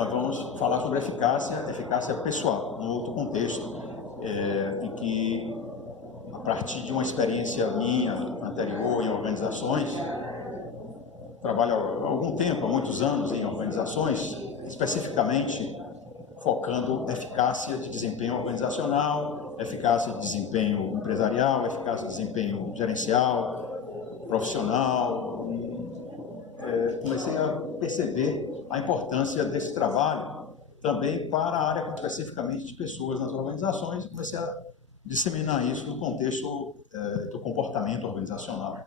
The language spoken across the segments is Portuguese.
nós vamos falar sobre eficácia pessoal, num outro contexto, em que, a partir de uma experiência minha anterior em organizações, trabalho há algum tempo, há muitos anos em organizações, especificamente focando eficácia de desempenho organizacional, eficácia de desempenho empresarial, eficácia de desempenho gerencial, profissional. Comecei a perceber a importância desse trabalho também para a área especificamente de pessoas nas organizações, e comecei a disseminar isso no contexto do comportamento organizacional.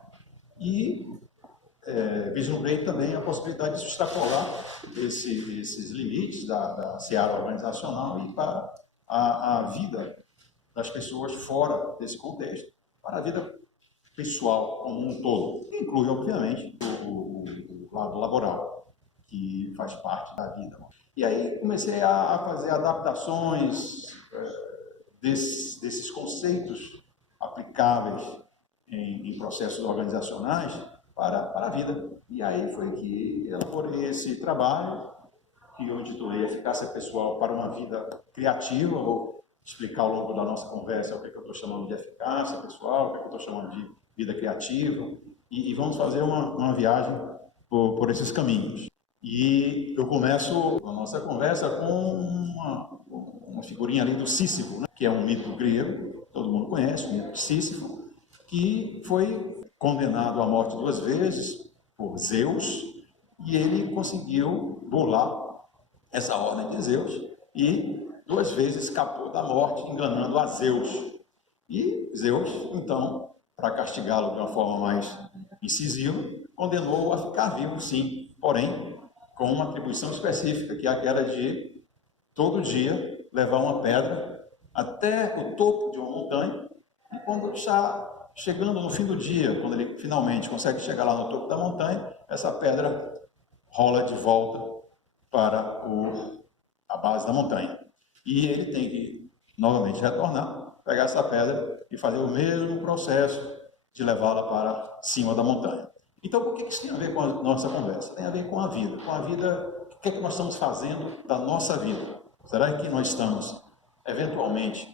E vislumbrei também a possibilidade de extrapolar esses limites da seara organizacional e para a vida das pessoas fora desse contexto, para a vida pessoal como um todo, que inclui, obviamente, o lado laboral, que faz parte da vida. E aí comecei a fazer adaptações desses conceitos aplicáveis em processos organizacionais para a vida. E aí foi que elaborei esse trabalho, que eu intitulei Eficácia Pessoal para uma Vida Criativa. Vou explicar ao longo da nossa conversa o que eu estou chamando de eficácia pessoal, o que eu estou chamando de vida criativa, e vamos fazer uma viagem por esses caminhos. E eu começo a nossa conversa com uma figurinha ali do Sísifo, né? Que é um mito grego, todo mundo conhece, o mito de Sísifo, que foi condenado à morte 2 vezes por Zeus, e ele conseguiu burlar essa ordem de Zeus e 2 vezes escapou da morte, enganando a Zeus. E Zeus, então, para castigá-lo de uma forma mais incisiva, condenou-o a ficar vivo, sim, porém, com uma atribuição específica, que é aquela de, todo dia, levar uma pedra até o topo de uma montanha, e quando está chegando no fim do dia, quando ele finalmente consegue chegar lá no topo da montanha, essa pedra rola de volta para a base da montanha. E ele tem que, novamente, retornar, pegar essa pedra e fazer o mesmo processo de levá-la para cima da montanha. Então, o que isso tem a ver com a nossa conversa? Tem a ver com a vida. Com a vida, o que é que nós estamos fazendo da nossa vida? Será que nós estamos, eventualmente,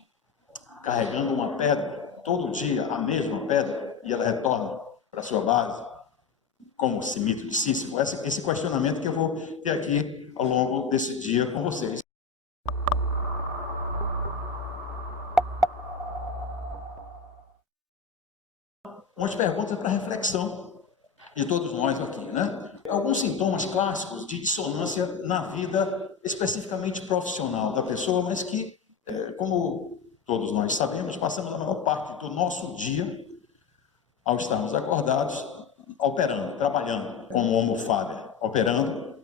carregando uma pedra, todo dia a mesma pedra, e ela retorna para a sua base, como esse mito de Sísifo? Esse questionamento que eu vou ter aqui ao longo desse dia com vocês. Umas perguntas para reflexão de todos nós aqui, né? Alguns sintomas clássicos de dissonância na vida especificamente profissional da pessoa, mas que, como todos nós sabemos, passamos a maior parte do nosso dia, ao estarmos acordados, operando, trabalhando como homo faber, operando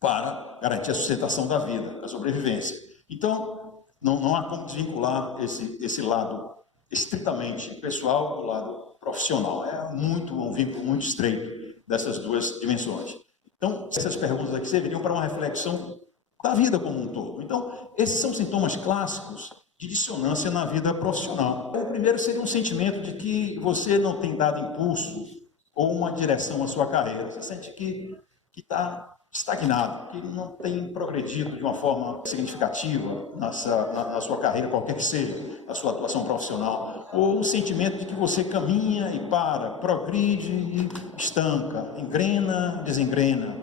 para garantir a sustentação da vida, a sobrevivência. Então, não há como desvincular esse lado estritamente pessoal do lado profissional. É um vínculo muito estreito dessas duas dimensões. Então, essas perguntas aqui serviriam para uma reflexão da vida como um todo. Então, esses são sintomas clássicos de dissonância na vida profissional. O primeiro seria um sentimento de que você não tem dado impulso ou uma direção à sua carreira. Você sente que está estagnado, que não tem progredido de uma forma significativa na sua carreira, qualquer que seja a sua atuação profissional, ou o sentimento de que você caminha e para, progride e estanca, engrena, desengrena,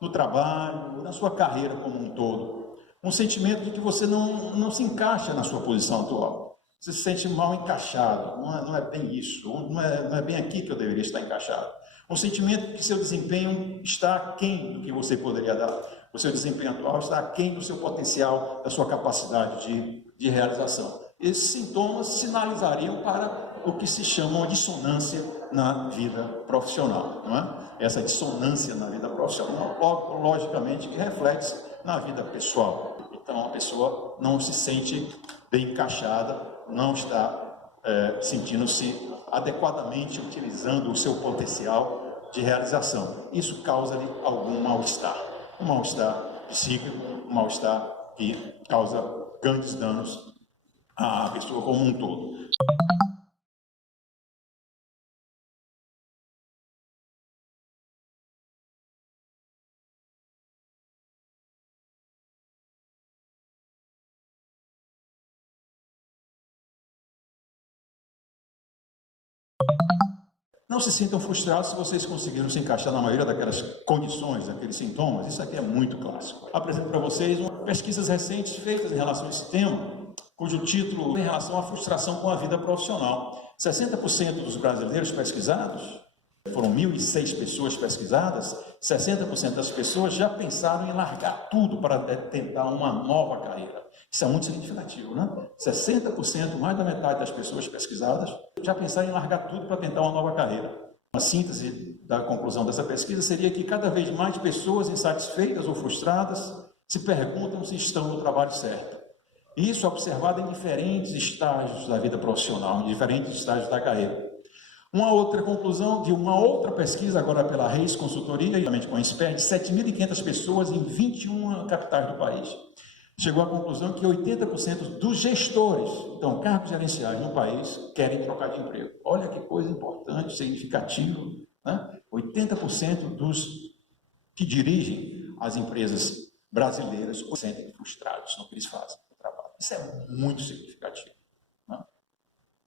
no trabalho, na sua carreira como um todo. Um sentimento de que você não se encaixa na sua posição atual. Você se sente mal encaixado, não é bem isso, não é bem aqui que eu deveria estar encaixado. Um sentimento de que seu desempenho está aquém do que você poderia dar. O seu desempenho atual está aquém do seu potencial, da sua capacidade de realização. Esses sintomas sinalizariam para o que se chama uma dissonância na vida profissional, não é? Essa dissonância na vida profissional, logicamente, que reflete na vida pessoal. Então, a pessoa não se sente bem encaixada, não está sentindo-se adequadamente utilizando o seu potencial de realização. Isso causa-lhe algum mal-estar. Um mal-estar psíquico, um mal-estar que causa grandes danos à pessoa como um todo. Não se sintam frustrados se vocês conseguiram se encaixar na maioria daquelas condições, daqueles sintomas. Isso aqui é muito clássico. Apresento para vocês pesquisas recentes feitas em relação a esse tema, cujo título é em relação à frustração com a vida profissional. 60% dos brasileiros pesquisados, foram 1.006 pessoas pesquisadas, 60% das pessoas já pensaram em largar tudo para tentar uma nova carreira. Isso é muito significativo, né? 60%, mais da metade das pessoas pesquisadas, já pensaram em largar tudo para tentar uma nova carreira. Uma síntese da conclusão dessa pesquisa seria que cada vez mais pessoas insatisfeitas ou frustradas se perguntam se estão no trabalho certo. E isso é observado em diferentes estágios da vida profissional, em diferentes estágios da carreira. Uma outra conclusão de uma outra pesquisa, agora pela Reis Consultoria, e também com a Insper, de 7.500 pessoas em 21 capitais do país, chegou à conclusão que 80% dos gestores, então cargos gerenciais no país, querem trocar de emprego. Olha que coisa importante, significativa, né? 80% dos que dirigem as empresas brasileiras se sentem frustrados no que eles fazem no trabalho. Isso é muito significativo, né?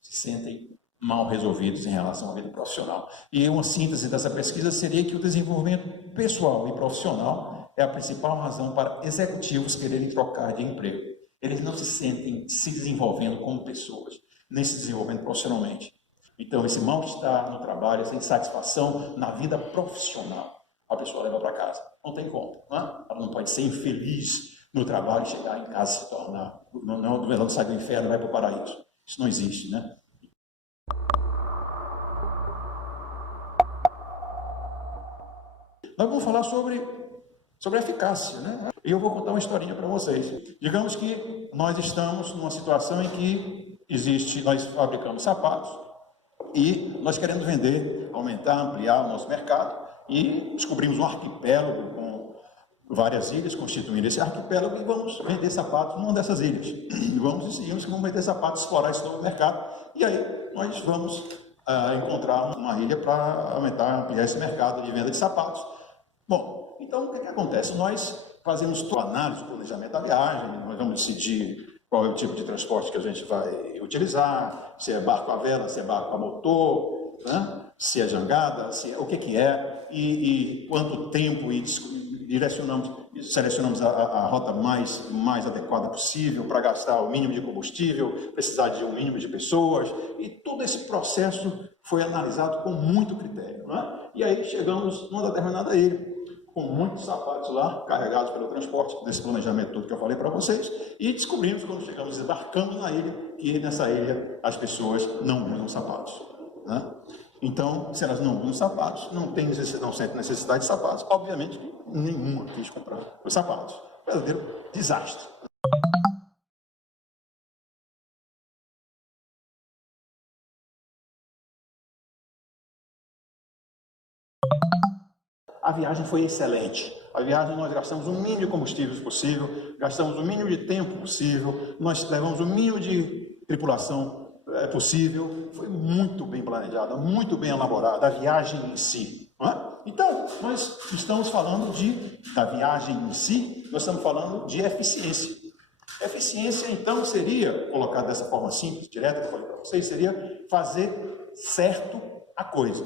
Se sentem mal resolvidos em relação à vida profissional. E uma síntese dessa pesquisa seria que o desenvolvimento pessoal e profissional é a principal razão para executivos quererem trocar de emprego. Eles não se sentem se desenvolvendo como pessoas, nem se desenvolvendo profissionalmente. Então, esse mal-estar no trabalho, essa insatisfação na vida profissional, a pessoa leva para casa. Não tem como, né? Ela não pode ser infeliz no trabalho e chegar em casa e se tornar, não sai do inferno e vai para o paraíso. Isso não existe, né? Nós vamos falar sobre eficácia, né? E eu vou contar uma historinha para vocês. Digamos que nós estamos numa situação em que nós fabricamos sapatos e nós queremos vender, aumentar, ampliar o nosso mercado e descobrimos um arquipélago com várias ilhas constituindo esse arquipélago e vamos vender sapatos numa dessas ilhas. Decidimos que vamos vender sapatos, explorar esse novo mercado e aí nós vamos encontrar uma ilha para aumentar, ampliar esse mercado de venda de sapatos. Bom, então o que acontece? Nós fazemos toda a análise, o planejamento da viagem, nós vamos decidir qual é o tipo de transporte que a gente vai utilizar, se é barco a vela, se é barco a motor, né? Se é jangada, o que é, e quanto tempo, e selecionamos a rota mais adequada possível para gastar o mínimo de combustível, precisar de um mínimo de pessoas, e todo esse processo foi analisado com muito critério, né? E aí chegamos numa determinada ilha, com muitos sapatos lá, carregados pelo transporte, desse planejamento todo que eu falei para vocês, e descobrimos, quando chegamos, desembarcamos na ilha, que nessa ilha as pessoas não usam sapatos, né? Então, se elas não usam sapatos, não sentem necessidade de sapatos, obviamente que nenhuma quis comprar os sapatos. Verdadeiro desastre. A viagem foi excelente. A viagem nós gastamos o mínimo de combustível possível, gastamos o mínimo de tempo possível, nós levamos o mínimo de tripulação possível. Foi muito bem planejada, muito bem elaborada a viagem em si, não é? Então, nós estamos falando da viagem em si, nós estamos falando de eficiência. Eficiência, então, seria, colocado dessa forma simples, direta, que eu falei para vocês, seria fazer certo a coisa.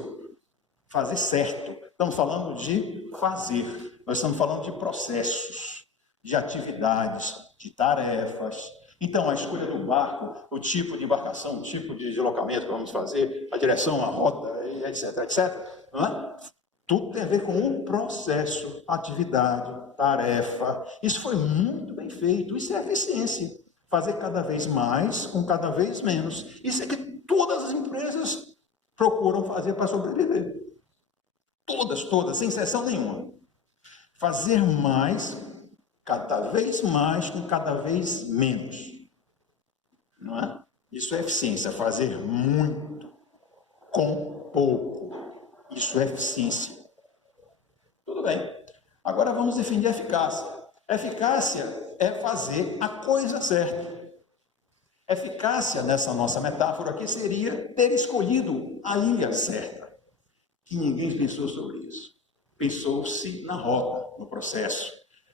Fazer certo. Estamos falando de fazer. Nós estamos falando de processos, de atividades, de tarefas. Então, a escolha do barco, o tipo de embarcação, o tipo de deslocamento que vamos fazer, a direção, a rota, etc., etc., não é? Tudo tem a ver com o processo, atividade, tarefa. Isso foi muito bem feito. Isso é eficiência. Fazer cada vez mais com cada vez menos. Isso é que todas as empresas procuram fazer para sobreviver. Todas, sem exceção nenhuma. Fazer mais, cada vez mais, com cada vez menos. Não é? Isso é eficiência, fazer muito com pouco. Isso é eficiência. Tudo bem. Agora vamos definir a eficácia. Eficácia é fazer a coisa certa. Eficácia, nessa nossa metáfora aqui, seria ter escolhido a ilha certa. Que ninguém pensou sobre isso. Pensou-se na rota, no processo,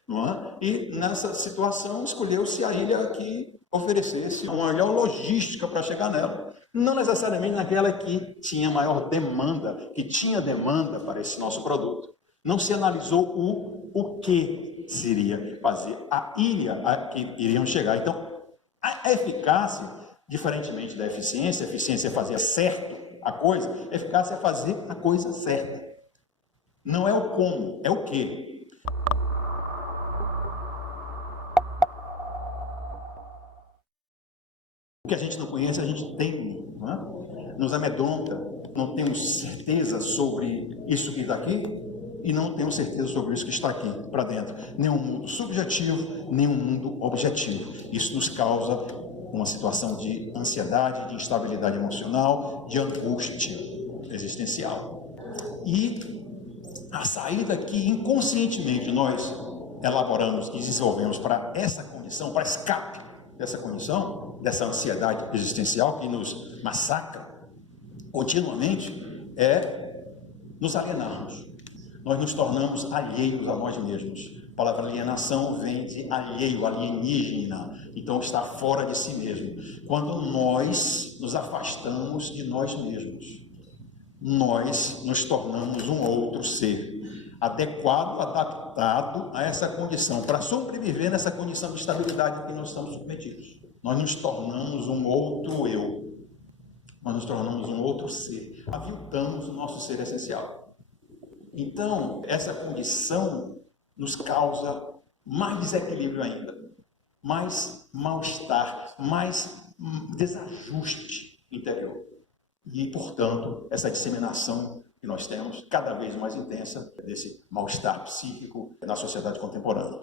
não é? E nessa situação escolheu-se a ilha que oferecesse uma melhor logística para chegar nela. Não necessariamente naquela que tinha maior demanda, que tinha demanda para esse nosso produto. Não se analisou o que seria fazer a ilha a que iriam chegar. Então, a eficácia, diferentemente da eficiência, a eficiência é fazer certo a coisa, a eficácia é fazer a coisa certa. Não é o como, é o que. O que a gente não conhece, a gente teme, não é? Nos amedronta, não temos certeza sobre isso que está aqui e não temos certeza sobre isso que está aqui para dentro. Nem um mundo subjetivo, nem um mundo objetivo. Isso nos causa uma situação de ansiedade, de instabilidade emocional, de angústia existencial. E a saída que inconscientemente nós elaboramos e desenvolvemos para essa condição, para escape dessa condição, dessa ansiedade existencial que nos massacra continuamente, é nos alienarmos. Nós nos tornamos alheios a nós mesmos. A palavra alienação vem de alheio, alienígena, então está fora de si mesmo. Quando nós nos afastamos de nós mesmos, nós nos tornamos um outro ser, adequado, adaptado a essa condição, para sobreviver nessa condição de estabilidade a que nós estamos submetidos. Nós nos tornamos um outro eu, nós nos tornamos um outro ser, aviltamos o nosso ser essencial. Então, essa condição nos causa mais desequilíbrio ainda, mais mal-estar, mais desajuste interior. E, portanto, essa disseminação que nós temos, cada vez mais intensa, desse mal-estar psíquico na sociedade contemporânea.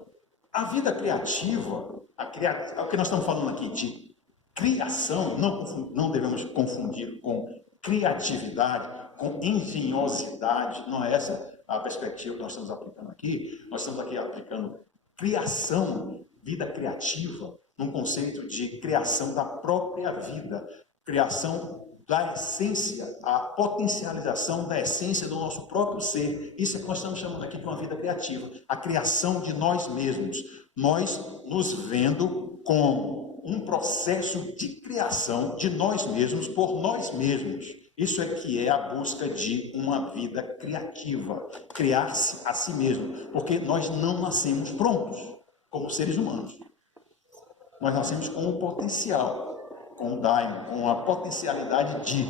A vida criativa, o que nós estamos falando aqui de criação, não devemos confundir com criatividade, com engenhosidade, não é essa a perspectiva que nós estamos aplicando aqui. Nós estamos aqui aplicando criação, vida criativa, num conceito de criação da própria vida, criação da essência, a potencialização da essência do nosso próprio ser. Isso é que nós estamos chamando aqui de uma vida criativa, a criação de nós mesmos, nós nos vendo como um processo de criação de nós mesmos por nós mesmos. Isso é que é a busca de uma vida criativa, criar-se a si mesmo, porque nós não nascemos prontos como seres humanos. Nós nascemos com o potencial, com o daimon, com a potencialidade de,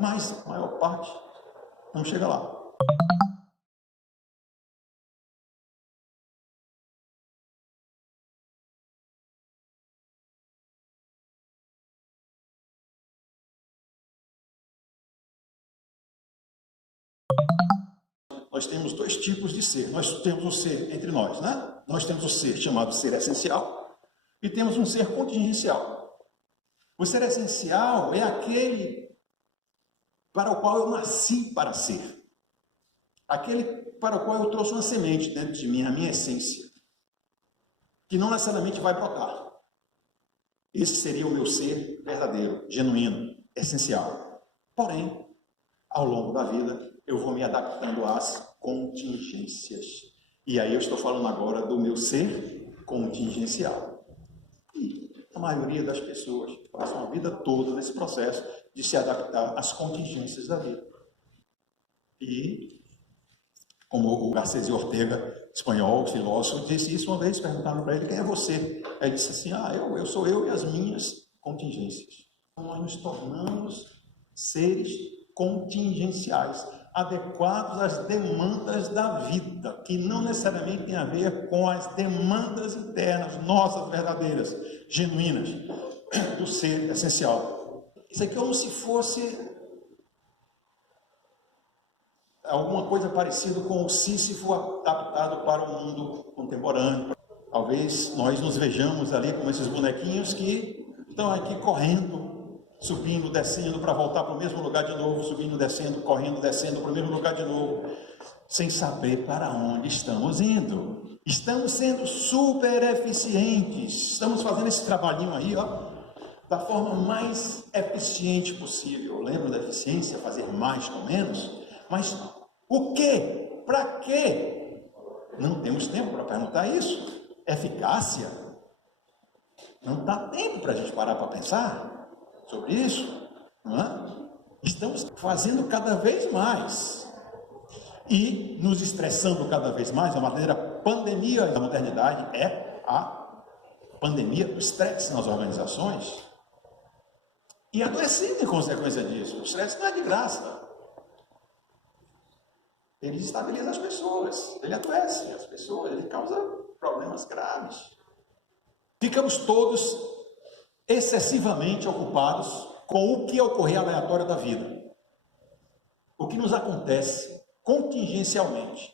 mas a maior parte não chega lá. Nós temos dois tipos de ser. Nós temos o ser entre nós, né? Nós temos o ser chamado ser essencial e temos um ser contingencial. O ser essencial é aquele para o qual eu nasci para ser. Aquele para o qual eu trouxe uma semente dentro de mim, a minha essência, que não necessariamente vai brotar. Esse seria o meu ser verdadeiro, genuíno, essencial. Porém, ao longo da vida, eu vou me adaptando às contingências. E aí eu estou falando agora do meu ser contingencial. E a maioria das pessoas passam a vida toda nesse processo de se adaptar às contingências da vida. E, como o Garcés Ortega, espanhol, filósofo, disse isso uma vez, perguntaram para ele, quem é você? Aí ele disse assim, eu sou eu e as minhas contingências. Então, nós nos tornamos seres contingenciais, adequados às demandas da vida, que não necessariamente tem a ver com as demandas internas, nossas, verdadeiras, genuínas, do ser essencial. Isso aqui é como se fosse alguma coisa parecida com o Sísifo adaptado para o mundo contemporâneo. Talvez nós nos vejamos ali como esses bonequinhos que estão aqui correndo, subindo, descendo para voltar para o mesmo lugar de novo, subindo, descendo, correndo, descendo para o mesmo lugar de novo, sem saber para onde estamos indo. Estamos sendo super eficientes, estamos fazendo esse trabalhinho aí, da forma mais eficiente possível. Lembra da eficiência? Fazer mais com menos? Mas o quê? Para quê? Não temos tempo para perguntar isso. Eficácia? Não dá tempo para a gente parar para pensar sobre isso. não é? Estamos fazendo cada vez mais e nos estressando cada vez mais. A verdadeira pandemia da modernidade é a pandemia do estresse nas organizações e adoecendo em consequência disso. O estresse não é de graça. Ele desestabiliza as pessoas, ele adoece as pessoas, ele causa problemas graves. Ficamos todos excessivamente ocupados com o que ocorrer aleatório da vida. O que nos acontece contingencialmente,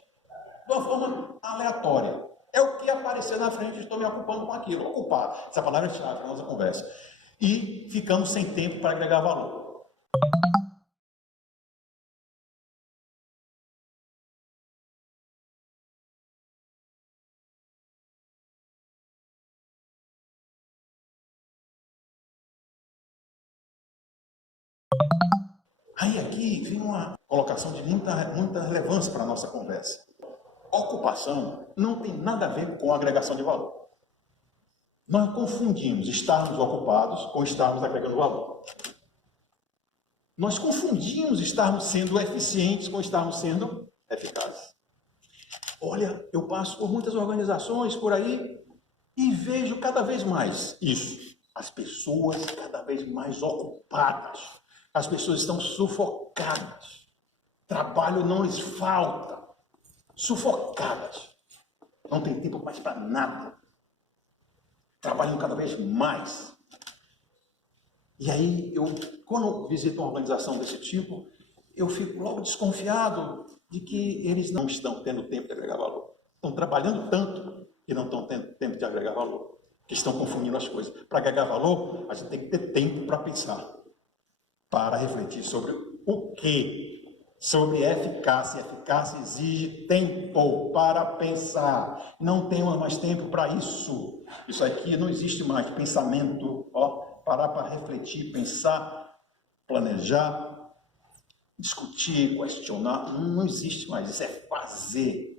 de uma forma aleatória. É o que aparecer na frente, estou me ocupando com aquilo. Ocupar, essa palavra é chave para a nossa conversa. E ficamos sem tempo para agregar valor. Aí aqui vem uma colocação de muita relevância para a nossa conversa. Ocupação não tem nada a ver com agregação de valor. Nós confundimos estarmos ocupados com estarmos agregando valor. Nós confundimos estarmos sendo eficientes com estarmos sendo eficazes. Olha, eu passo por muitas organizações por aí e vejo cada vez mais isso. As pessoas cada vez mais ocupadas. As pessoas estão sufocadas. Trabalho não lhes falta. Sufocadas. Não tem tempo mais para nada. Trabalham cada vez mais. E aí, quando visito uma organização desse tipo, eu fico logo desconfiado de que eles não estão tendo tempo de agregar valor. Estão trabalhando tanto que não estão tendo tempo de agregar valor. Que estão confundindo as coisas. Para agregar valor, a gente tem que ter tempo para pensar. Para refletir sobre o quê? Sobre eficácia. Eficácia exige tempo para pensar. Não temos mais tempo para isso. Isso aqui não existe mais. Pensamento, parar para refletir, pensar, planejar, discutir, questionar. Não existe mais. Isso é fazer.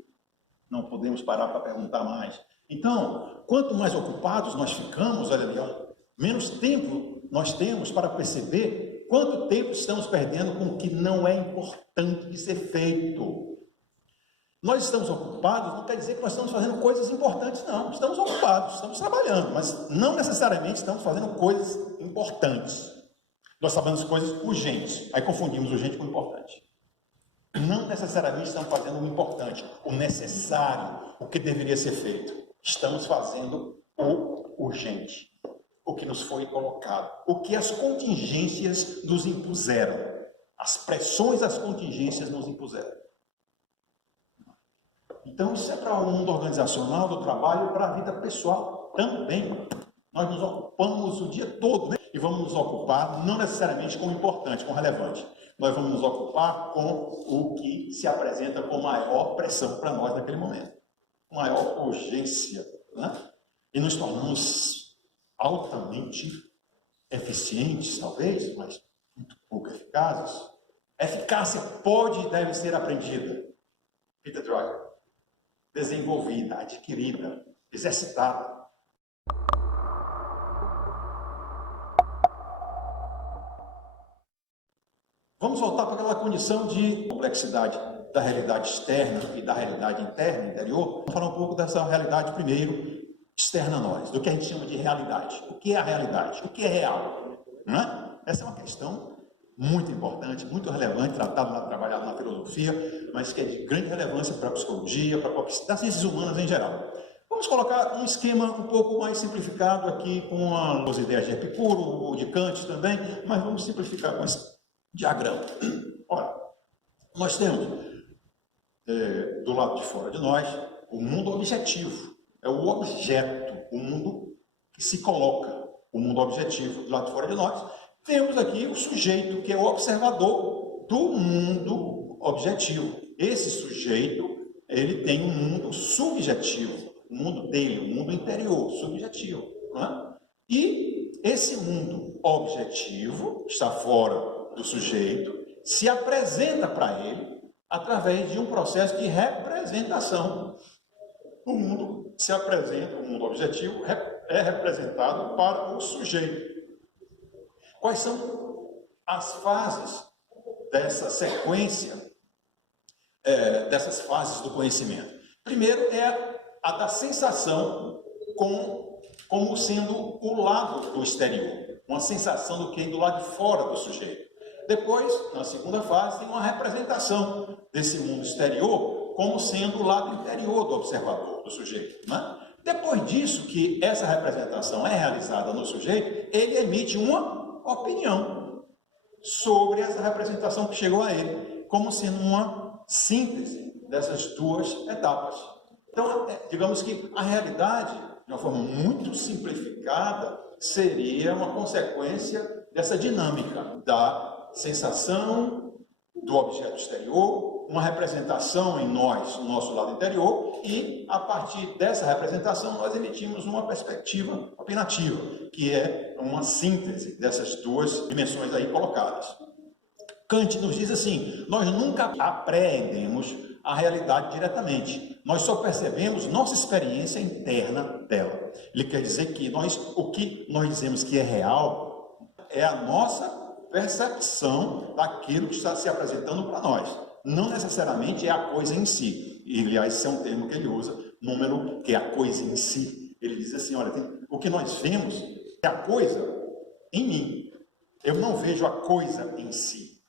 Não podemos parar para perguntar mais. Então, quanto mais ocupados nós ficamos, olha ali, menos tempo nós temos para perceber quanto tempo estamos perdendo com o que não é importante de ser feito. Nós estamos ocupados, não quer dizer que nós estamos fazendo coisas importantes, não. Estamos ocupados, estamos trabalhando, mas não necessariamente estamos fazendo coisas importantes. Nós sabemos coisas urgentes, aí confundimos urgente com importante. Não necessariamente estamos fazendo o importante, o necessário, o que deveria ser feito. Estamos fazendo o urgente. O que nos foi colocado, o que as contingências nos impuseram, as pressões das contingências nos impuseram. Então, isso é para o mundo organizacional do trabalho e para a vida pessoal também. Nós nos ocupamos o dia todo, né? E vamos nos ocupar não necessariamente com o importante, com o relevante. Nós vamos nos ocupar com o que se apresenta com maior pressão para nós naquele momento, maior urgência, né? E nos tornamos altamente eficientes, talvez, mas muito pouco eficazes. Eficácia pode e deve ser aprendida. Peter Drucker. Desenvolvida, adquirida, exercitada. Vamos voltar para aquela condição de complexidade da realidade externa e da realidade interna, interior. Vamos falar um pouco dessa realidade primeiro, externa a nós, do que a gente chama de realidade. O que é a realidade? O que é real? Não é? Essa é uma questão muito importante, muito relevante, trabalhada na filosofia, mas que é de grande relevância para a psicologia, para as ciências humanas em geral. Vamos colocar um esquema um pouco mais simplificado aqui com as ideias de Epicuro ou de Kant também, mas vamos simplificar com esse diagrama. Olha, nós temos do lado de fora de nós o mundo objetivo. É o objeto, o mundo que se coloca, o mundo objetivo do lado de fora de nós. Temos aqui o sujeito, que é o observador do mundo objetivo. Esse sujeito, ele tem um mundo subjetivo, o mundo dele, o mundo interior, subjetivo. Não é? E esse mundo objetivo, está fora do sujeito, se apresenta para ele através de um processo de representação. O mundo se apresenta, o mundo objetivo é representado para o sujeito. Quais são as fases dessa sequência, dessas fases do conhecimento. Primeiro é a da sensação como sendo o lado do exterior, uma sensação do que é do lado de fora do sujeito. Depois, na segunda fase, tem uma representação desse mundo exterior como sendo o lado interior do observador, do sujeito, né? Depois disso, que essa representação é realizada no sujeito, ele emite uma opinião sobre essa representação que chegou a ele, como sendo uma síntese dessas duas etapas. Então, digamos que a realidade, de uma forma muito simplificada, seria uma consequência dessa dinâmica da sensação do objeto exterior, uma representação em nós, no nosso lado interior, e a partir dessa representação nós emitimos uma perspectiva opinativa, que é uma síntese dessas duas dimensões aí colocadas. Kant nos diz assim: nós nunca apreendemos a realidade diretamente, nós só percebemos nossa experiência interna dela. Ele quer dizer que o que nós dizemos que é real é a nossa percepção daquilo que está se apresentando para nós. Não necessariamente é a coisa em si. E, aliás, esse é um termo que ele usa, número, que é a coisa em si. Ele diz assim, olha, o que nós vemos é a coisa em mim. Eu não vejo a coisa em si.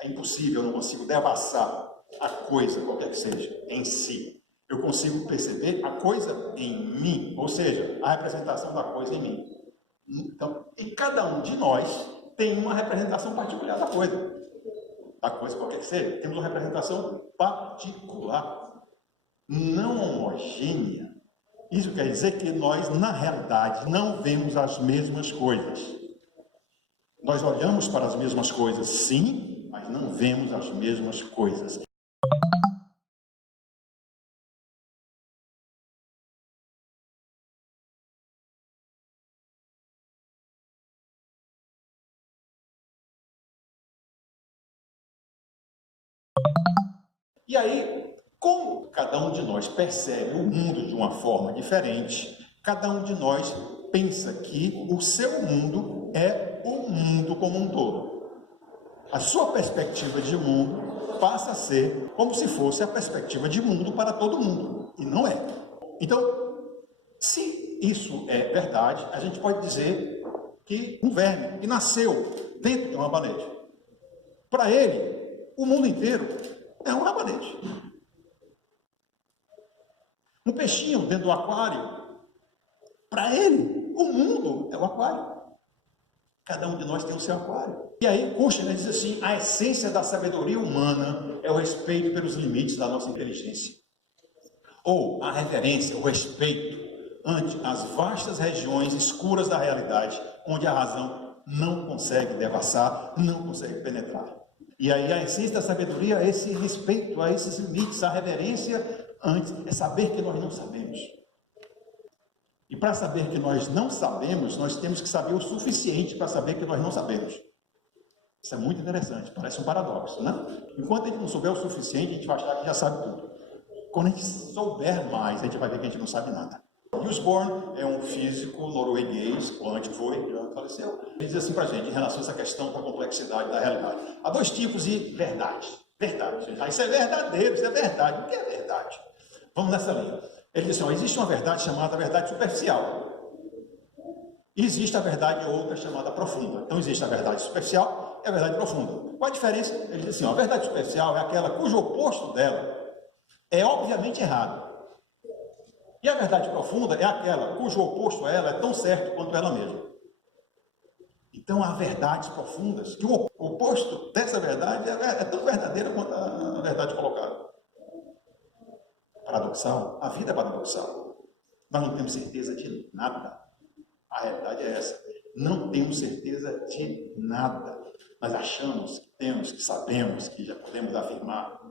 É impossível, eu não consigo devassar a coisa, qualquer que seja, em si. Eu consigo perceber a coisa em mim, ou seja, a representação da coisa em mim. Então, e cada um de nós tem uma representação particular da coisa qualquer que seja. Temos uma representação particular, não homogênea. Isso quer dizer que nós, na realidade, não vemos as mesmas coisas. Nós olhamos para as mesmas coisas, sim, mas não vemos as mesmas coisas. E aí, como cada um de nós percebe o mundo de uma forma diferente, cada um de nós pensa que o seu mundo é o mundo como um todo. A sua perspectiva de mundo passa a ser como se fosse a perspectiva de mundo para todo mundo, e não é. Então, se isso é verdade, a gente pode dizer que um verme que nasceu dentro de um rabanete, para ele, o mundo inteiro é um rabanete. Um peixinho dentro do aquário, para ele, o mundo é o aquário. Cada um de nós tem o seu aquário. E aí, Kushner diz assim, a essência da sabedoria humana é o respeito pelos limites da nossa inteligência. Ou a reverência, o respeito ante as vastas regiões escuras da realidade, onde a razão não consegue devassar, não consegue penetrar. E aí a essência da sabedoria é esse respeito a esses limites, a reverência antes, é saber que nós não sabemos. E para saber que nós não sabemos, nós temos que saber o suficiente para saber que nós não sabemos. Isso é muito interessante, parece um paradoxo, né? Enquanto a gente não souber o suficiente, a gente vai achar que já sabe tudo. Quando a gente souber mais, a gente vai ver que a gente não sabe nada. Niels Bohr é um físico norueguês, quântico, já faleceu. Ele diz assim para a gente, em relação a essa questão da complexidade da realidade. Há dois tipos de verdade. Verdade. Isso é verdadeiro, isso é verdade. O que é verdade? Vamos nessa linha. Ele diz assim, existe uma verdade chamada verdade superficial. E existe a verdade outra chamada profunda. Então existe a verdade superficial e a verdade profunda. Qual a diferença? Ele diz assim, a verdade superficial é aquela cujo oposto dela é obviamente errado. E a verdade profunda é aquela cujo oposto a ela é tão certo quanto ela mesma. Então há verdades profundas que o oposto dessa verdade é tão verdadeira quanto a verdade colocada. Paradoxal? A vida é paradoxal. Nós não temos certeza de nada. A realidade é essa. Não temos certeza de nada. Nós achamos que temos, que sabemos, que já podemos afirmar.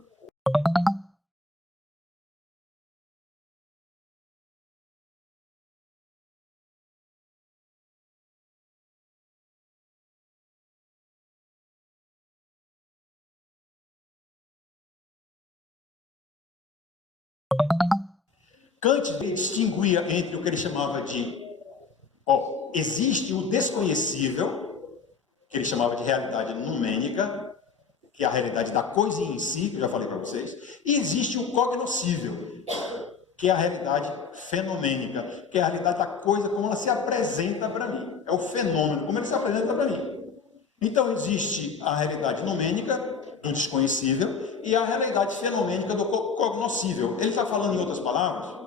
Kant distinguia entre o que ele chamava de existe o desconhecível, que ele chamava de realidade numênica, que é a realidade da coisa em si, que eu já falei para vocês, e existe o cognoscível, que é a realidade fenomênica, que é a realidade da coisa como ela se apresenta para mim. É o fenômeno, como ele se apresenta para mim. Então, existe a realidade numênica, do desconhecível, e a realidade fenomênica do cognoscível. Ele está falando, em outras palavras,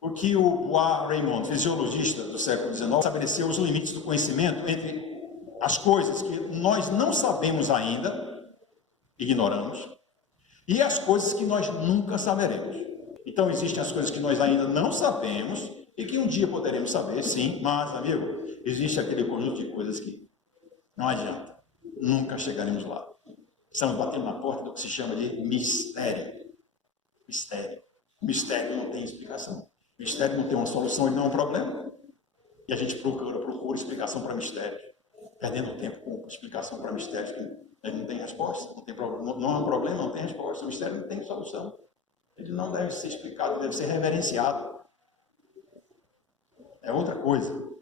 o que o Bois-Reymond, fisiologista do século XIX, estabeleceu os limites do conhecimento entre as coisas que nós não sabemos ainda, ignoramos, e as coisas que nós nunca saberemos. Então, existem as coisas que nós ainda não sabemos e que um dia poderemos saber, sim, mas, amigo, existe aquele conjunto de coisas que não adianta, nunca chegaremos lá. Estamos batendo na porta do que se chama de mistério. Mistério. Mistério não tem explicação. Mistério não tem uma solução, ele não é um problema. E a gente procura explicação para mistérios, perdendo tempo com explicação para mistérios que ele não tem resposta, não tem problema, não é um problema, não tem resposta. O mistério não tem solução. Ele não deve ser explicado, deve ser reverenciado. É outra coisa.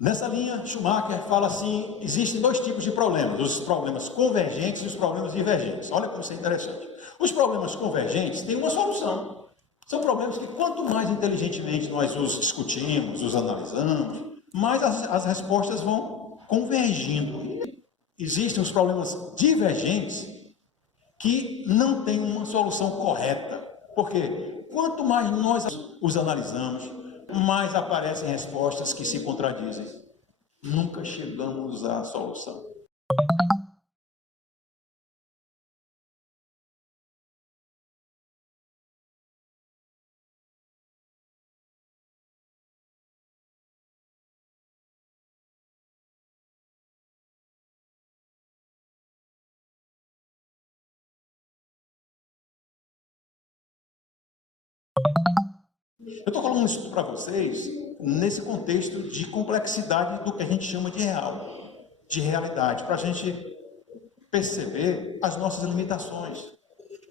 Nessa linha, Schumacher fala assim, existem dois tipos de problemas, os problemas convergentes e os problemas divergentes. Olha como isso é interessante. Os problemas convergentes têm uma solução. São problemas que quanto mais inteligentemente nós os discutimos, os analisamos, mais as respostas vão convergindo. Existem os problemas divergentes que não têm uma solução correta. Porque quanto mais nós os analisamos, mais aparecem respostas que se contradizem. Nunca chegamos à solução. Eu estou falando isso para vocês nesse contexto de complexidade do que a gente chama de real, de realidade, para a gente perceber as nossas limitações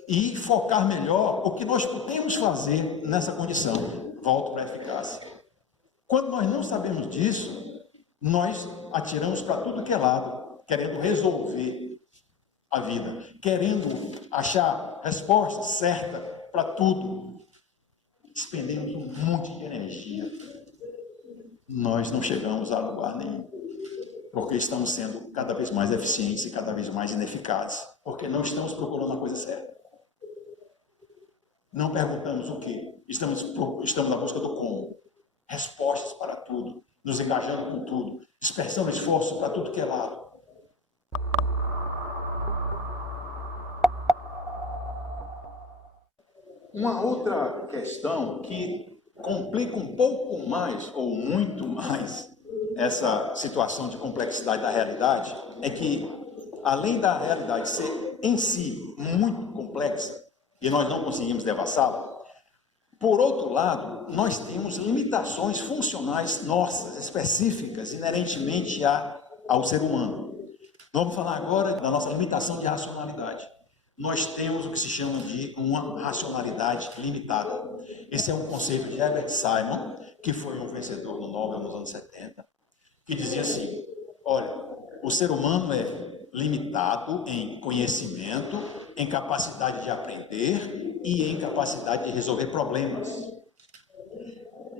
e focar melhor o que nós podemos fazer nessa condição. Volto para a eficácia. Quando nós não sabemos disso, nós atiramos para tudo que é lado, querendo resolver a vida, querendo achar resposta certa para tudo. Expendemos um monte de energia. Nós não chegamos a lugar nenhum. Porque estamos sendo cada vez mais eficientes e cada vez mais ineficazes. Porque não estamos procurando a coisa certa. Não perguntamos o quê. Estamos na busca do como. Respostas para tudo. Nos engajando com tudo. Dispersando esforço para tudo que é lado. Uma outra questão que complica um pouco mais, ou muito mais, essa situação de complexidade da realidade, é que, além da realidade ser em si muito complexa, e nós não conseguimos devassá-la, por outro lado, nós temos limitações funcionais nossas, específicas, inerentemente ao ser humano. Vamos falar agora da nossa limitação de racionalidade. Nós temos o que se chama de uma racionalidade limitada. Esse é um conceito de Herbert Simon, que foi um vencedor do Nobel nos anos 70, que dizia assim, olha, o ser humano é limitado em conhecimento, em capacidade de aprender e em capacidade de resolver problemas.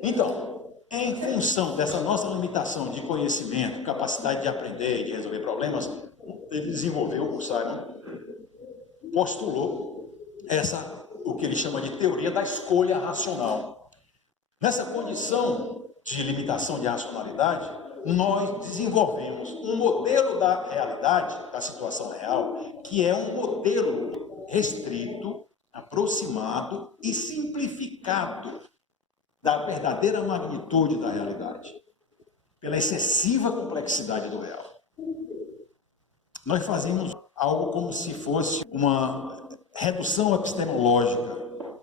Então, em função dessa nossa limitação de conhecimento, capacidade de aprender e de resolver problemas, ele desenvolveu, o Simon, postulou o que ele chama de teoria da escolha racional. Nessa condição de limitação de racionalidade, nós desenvolvemos um modelo da realidade, da situação real, que é um modelo restrito, aproximado e simplificado da verdadeira magnitude da realidade, pela excessiva complexidade do real. Nós fazemos algo como se fosse uma redução epistemológica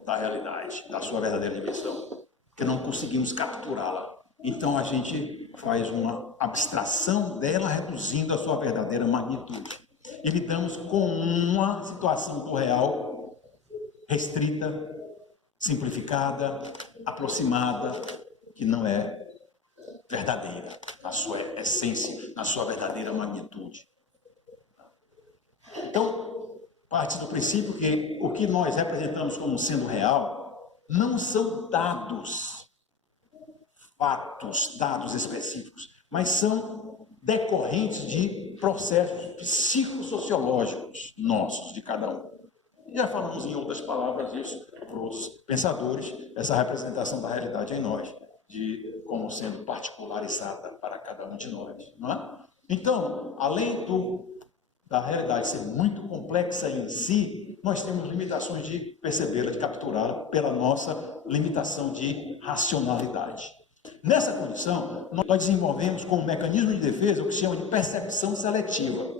da realidade, da sua verdadeira dimensão, porque não conseguimos capturá-la. Então a gente faz uma abstração dela, reduzindo a sua verdadeira magnitude. E lidamos com uma situação do real restrita, simplificada, aproximada, que não é verdadeira, na sua essência, na sua verdadeira magnitude. Então, parte do princípio que o que nós representamos como sendo real não são dados, fatos, dados específicos, mas são decorrentes de processos psicossociológicos nossos, de cada um. Já falamos em outras palavras isso para outros pensadores, essa representação da realidade em nós, de como sendo particularizada para cada um de nós, não é? Então, além da realidade ser muito complexa em si, nós temos limitações de percebê-la, de capturá-la pela nossa limitação de racionalidade. Nessa condição, nós desenvolvemos como mecanismo de defesa o que se chama de percepção seletiva.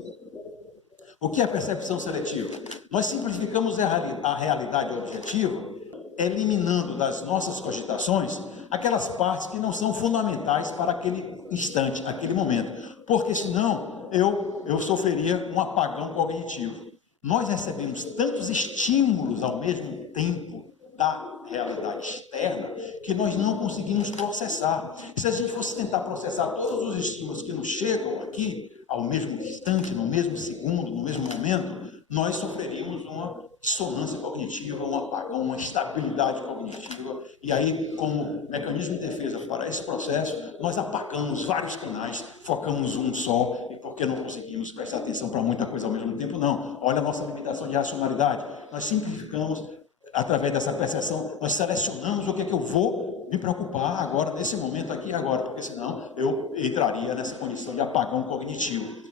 O que é percepção seletiva? Nós simplificamos a realidade objetiva, eliminando das nossas cogitações aquelas partes que não são fundamentais para aquele instante, aquele momento, porque senão eu sofreria um apagão cognitivo. Nós recebemos tantos estímulos ao mesmo tempo da realidade externa que nós não conseguimos processar. Se a gente fosse tentar processar todos os estímulos que nos chegam aqui, ao mesmo instante, no mesmo segundo, no mesmo momento, nós sofreríamos uma dissonância cognitiva, um apagão, uma instabilidade cognitiva, e aí, como mecanismo de defesa para esse processo, nós apagamos vários canais, focamos um só, e porque não conseguimos prestar atenção para muita coisa ao mesmo tempo, não. Olha a nossa limitação de racionalidade. Nós simplificamos, através dessa percepção, nós selecionamos o que é que eu vou me preocupar agora, nesse momento aqui e agora, porque senão eu entraria nessa condição de apagão cognitivo.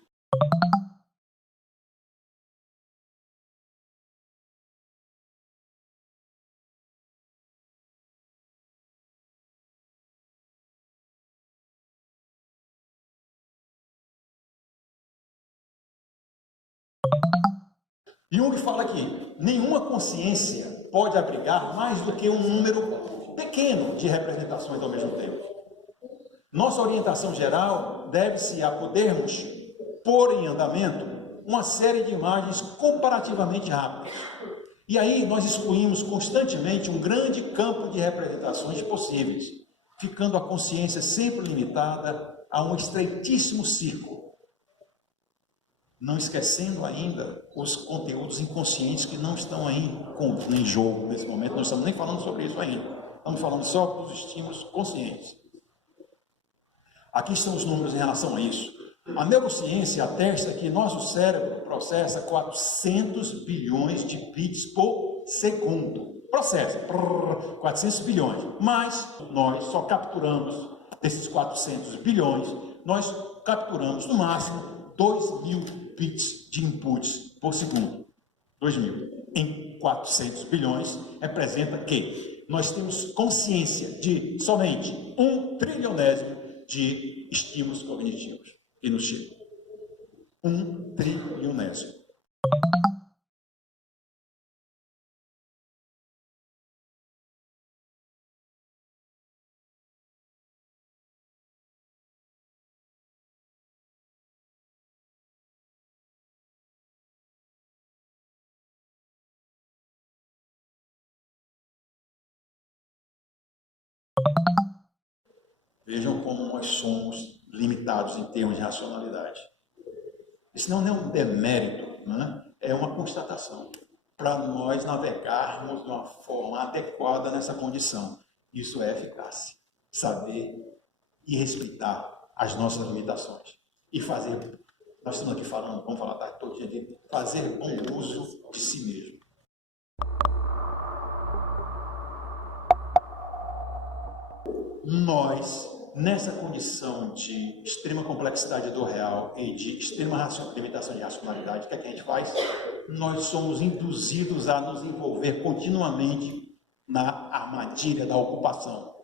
Jung fala que nenhuma consciência pode abrigar mais do que um número pequeno de representações ao mesmo tempo. Nossa orientação geral deve-se a podermos pôr em andamento uma série de imagens comparativamente rápidas. E aí nós excluímos constantemente um grande campo de representações possíveis, ficando a consciência sempre limitada a um estreitíssimo círculo, não esquecendo ainda os conteúdos inconscientes que não estão aí em jogo nesse momento. Não estamos nem falando sobre isso ainda, estamos falando só dos estímulos conscientes. Aqui estão os números em relação a isso. A neurociência atesta que nosso cérebro processa 400 bilhões de bits por segundo. Processa 400 bilhões, mas nós só capturamos desses 400 bilhões, nós capturamos no máximo 2.000 bits de inputs por segundo. 2.000 em 400 bilhões representa que nós temos consciência de somente 1/trilionésimo de estímulos cognitivos que nos chegam. 1/trilionésimo. Vejam como nós somos limitados em termos de racionalidade. Isso não é um demérito, né? É uma constatação para nós navegarmos de uma forma adequada nessa condição. Isso é eficácia. Saber e respeitar as nossas limitações. E fazer, nós estamos aqui falando, vamos falar todo dia de fazer bom uso de si mesmo. Nós, nessa condição de extrema complexidade do real e de extrema limitação de racionalidade, o que é que a gente faz? Nós somos induzidos a nos envolver continuamente na armadilha da ocupação.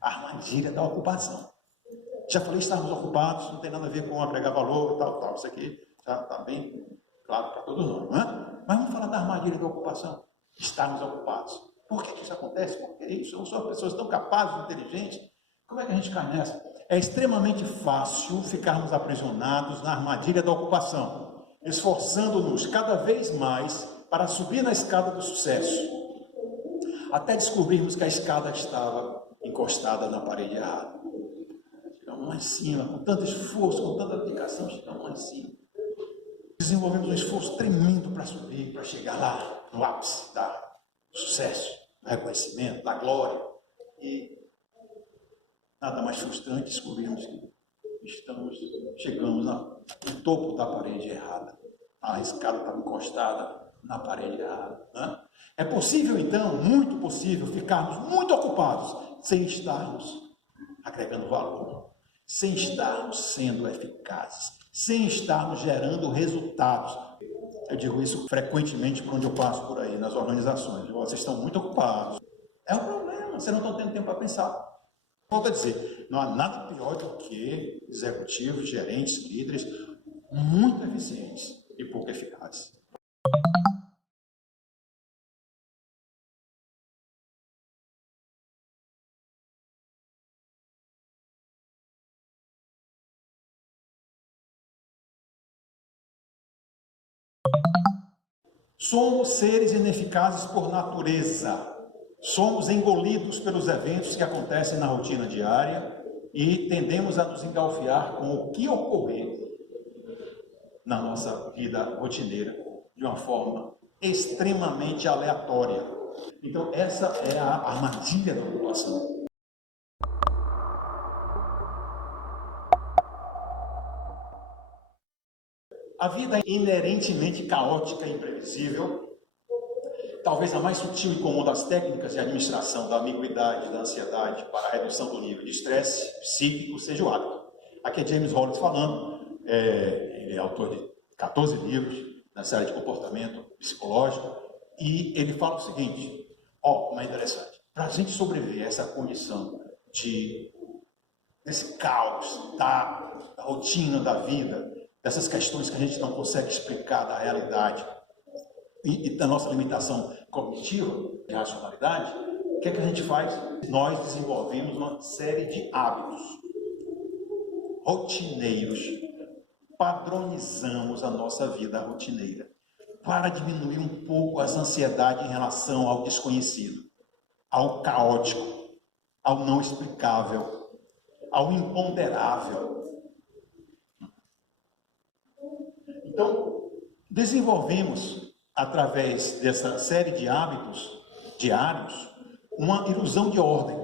A armadilha da ocupação. Já falei, estarmos ocupados, não tem nada a ver com agregar valor, tal. Isso aqui já está bem claro para todos nós, não é? Mas vamos falar da armadilha da ocupação. Estarmos ocupados. Por que isso acontece? Porque isso não são pessoas tão capazes, inteligentes. Como é que a gente cai nessa? É extremamente fácil ficarmos aprisionados na armadilha da ocupação, esforçando-nos cada vez mais para subir na escada do sucesso, até descobrirmos que a escada estava encostada na parede errada. lá em cima, com tanto esforço, com tanta dedicação, chegamos lá em cima. Desenvolvemos um esforço tremendo para subir, para chegar lá no ápice do sucesso, do reconhecimento, da glória. E nada mais frustrante descobrirmos que chegamos no topo da parede errada. A escada estava encostada na parede errada. Né? É possível, então, muito possível, ficarmos muito ocupados sem estarmos agregando valor, sem estarmos sendo eficazes, sem estarmos gerando resultados. Eu digo isso frequentemente por onde eu passo por aí, nas organizações. Vocês estão muito ocupados. É um problema, vocês não estão tendo tempo para pensar. Volto a dizer, não há nada pior do que executivos, gerentes, líderes muito eficientes e pouco eficazes. Somos seres ineficazes por natureza. Somos engolidos pelos eventos que acontecem na rotina diária e tendemos a nos engalfiar com o que ocorrer na nossa vida rotineira de uma forma extremamente aleatória. Então, essa é a armadilha da população. A vida é inerentemente caótica e imprevisível. Talvez a mais sutil e comum das técnicas de administração da ambiguidade e da ansiedade para a redução do nível de estresse psíquico seja o hábito. Aqui é James Hollis falando, ele é autor de 14 livros nessa área de comportamento psicológico, e ele fala o seguinte, como é interessante, para a gente sobreviver a essa condição desse caos da rotina da vida, dessas questões que a gente não consegue explicar da realidade, e da nossa limitação cognitiva, de racionalidade, o que é que a gente faz? Nós desenvolvemos uma série de hábitos rotineiros, padronizamos a nossa vida rotineira para diminuir um pouco as ansiedades em relação ao desconhecido, ao caótico, ao não explicável, ao imponderável. Então, desenvolvemos através dessa série de hábitos diários, uma ilusão de ordem,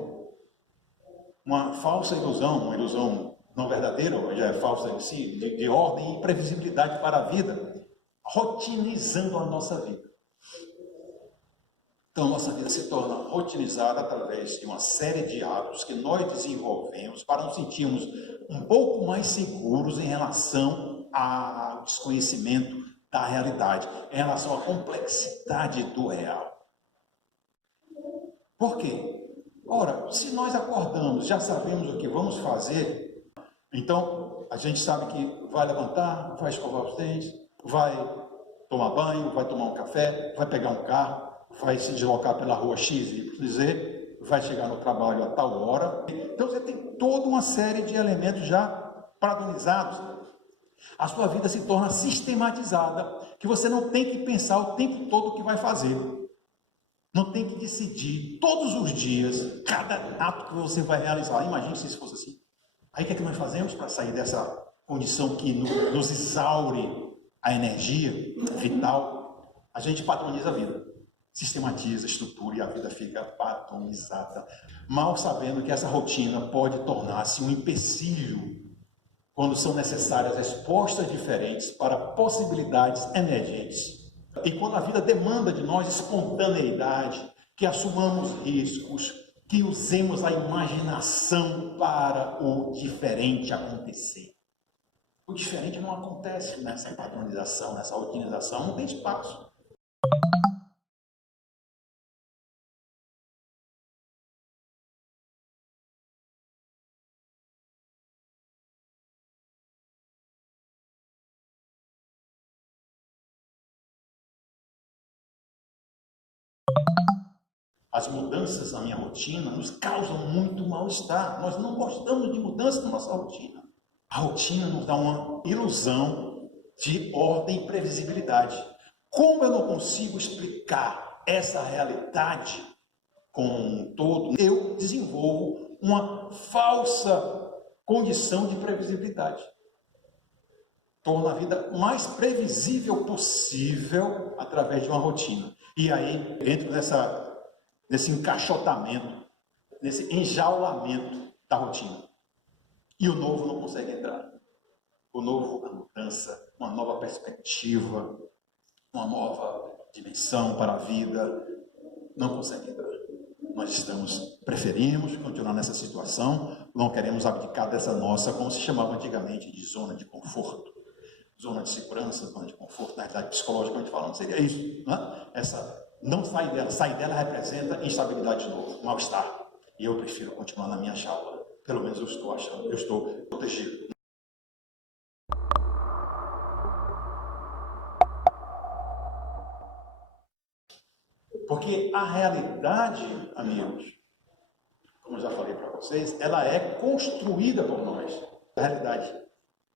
uma falsa ilusão, uma ilusão não verdadeira, ou já é falsa em si, de ordem e previsibilidade para a vida, rotinizando a nossa vida. Então, nossa vida se torna rotinizada através de uma série de hábitos que nós desenvolvemos para nos sentirmos um pouco mais seguros em relação ao desconhecimento da realidade, em relação à complexidade do real. Por quê? Ora, se nós acordamos, já sabemos o que vamos fazer, então a gente sabe que vai levantar, vai escovar os dentes, vai tomar banho, vai tomar um café, vai pegar um carro, vai se deslocar pela rua X, Z, vai chegar no trabalho a tal hora. Então você tem toda uma série de elementos já padronizados. A sua vida se torna sistematizada, que você não tem que pensar o tempo todo o que vai fazer. Não tem que decidir todos os dias, cada ato que você vai realizar. Imagine se isso fosse assim. Aí o que é que nós fazemos para sair dessa condição que nos exaure a energia vital? A gente padroniza a vida. Sistematiza, estrutura e a vida fica padronizada. Mal sabendo que essa rotina pode tornar-se um empecilho quando são necessárias respostas diferentes para possibilidades emergentes. E quando a vida demanda de nós espontaneidade, que assumamos riscos, que usemos a imaginação para o diferente acontecer. O diferente não acontece nessa padronização, nessa rotinização, não tem espaço. As mudanças na minha rotina nos causam muito mal-estar. Nós não gostamos de mudança na nossa rotina. A rotina nos dá uma ilusão de ordem e previsibilidade. Como eu não consigo explicar essa realidade como um todo, eu desenvolvo uma falsa condição de previsibilidade. Torna a vida mais previsível possível através de uma rotina. E aí, entro nesse encaixotamento, nesse enjaulamento da rotina. E o novo não consegue entrar. O novo, a mudança, uma nova perspectiva, uma nova dimensão para a vida, não consegue entrar. Nós preferimos continuar nessa situação, não queremos abdicar dessa nossa, como se chamava antigamente, de zona de conforto. Zona de segurança, zona de conforto, na realidade psicologicamente falando, seria isso. Né? Não sair dela representa instabilidade de novo, mal-estar. E eu prefiro continuar na minha jaula. Pelo menos eu estou achando, eu estou protegido. Porque a realidade, amigos, como eu já falei para vocês, ela é construída por nós. A realidade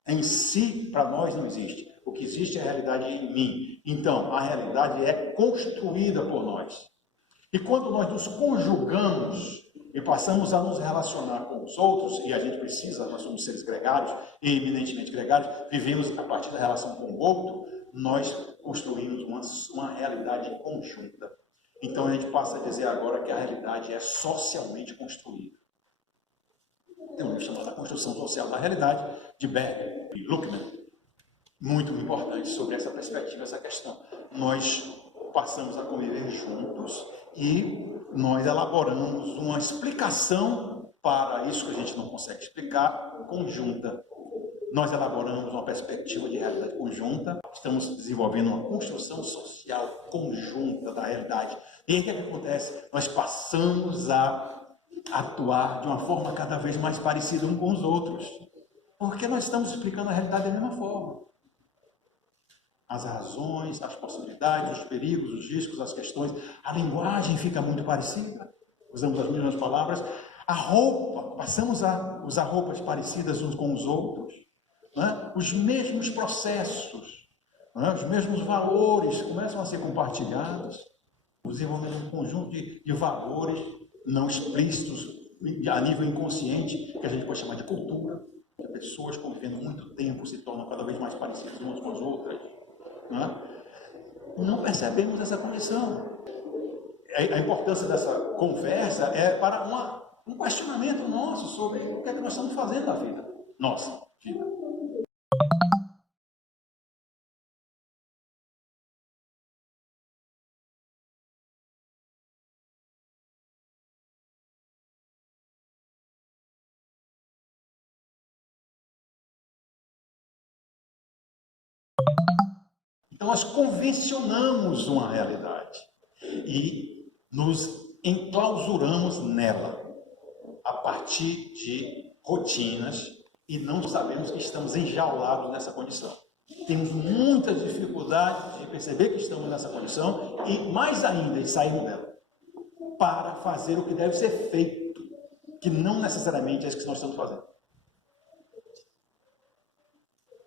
em si, para nós, não existe. O que existe é a realidade em mim. Então, a realidade é construída por nós. E quando nós nos conjugamos e passamos a nos relacionar com os outros, e a gente precisa, nós somos seres gregários, e eminentemente gregários, vivemos a partir da relação com o outro, nós construímos uma realidade conjunta. Então, a gente passa a dizer agora que a realidade é socialmente construída. Tem um livro chamado A Construção Social da Realidade, de Berger e Luckmann, muito importante sobre essa perspectiva, essa questão. Nós passamos a conviver juntos e nós elaboramos uma explicação para isso que a gente não consegue explicar, conjunta. Nós elaboramos uma perspectiva de realidade conjunta, estamos desenvolvendo uma construção social conjunta da realidade. E aí o que acontece? Nós passamos a atuar de uma forma cada vez mais parecida uns com os outros, porque nós estamos explicando a realidade da mesma forma. As razões, as possibilidades, os perigos, os riscos, as questões, a linguagem fica muito parecida, usamos as mesmas palavras, a roupa, passamos a usar roupas parecidas uns com os outros, né? Os mesmos processos, né? Os mesmos valores começam a ser compartilhados, o desenvolvimento de um conjunto de valores não explícitos, a nível inconsciente, que a gente pode chamar de cultura, que pessoas convivendo muito tempo se tornam cada vez mais parecidas umas com as outras. Não percebemos essa condição. A importância dessa conversa é para um questionamento nosso sobre o que é que nós estamos fazendo da vida. Nossa vida. Então, nós convencionamos uma realidade e nos enclausuramos nela a partir de rotinas e não sabemos que estamos enjaulados nessa condição. Temos muita dificuldade de perceber que estamos nessa condição e, mais ainda, de sairmos dela para fazer o que deve ser feito, que não necessariamente é isso que nós estamos fazendo.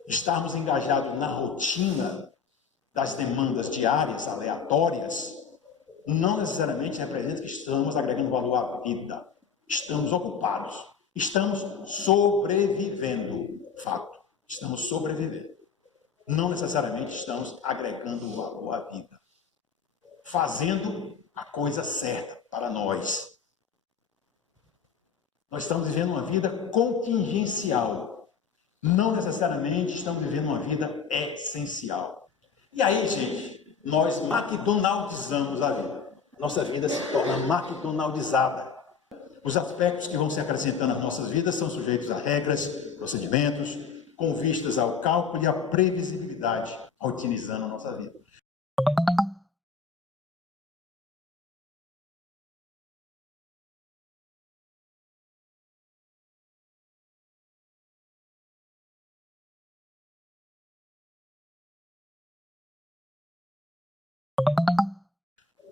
Estarmos engajados na rotina das demandas diárias, aleatórias, não necessariamente representa que estamos agregando valor à vida. Estamos ocupados. Estamos sobrevivendo. Fato. Estamos sobrevivendo. Não necessariamente estamos agregando valor à vida. Fazendo a coisa certa para nós. Nós estamos vivendo uma vida contingencial. Não necessariamente estamos vivendo uma vida essencial. E aí, gente, nós McDonaldizamos a vida. Nossa vida se torna McDonaldizada. Os aspectos que vão se acrescentando às nossas vidas são sujeitos a regras, procedimentos, com vistas ao cálculo e à previsibilidade, rotinizando a nossa vida.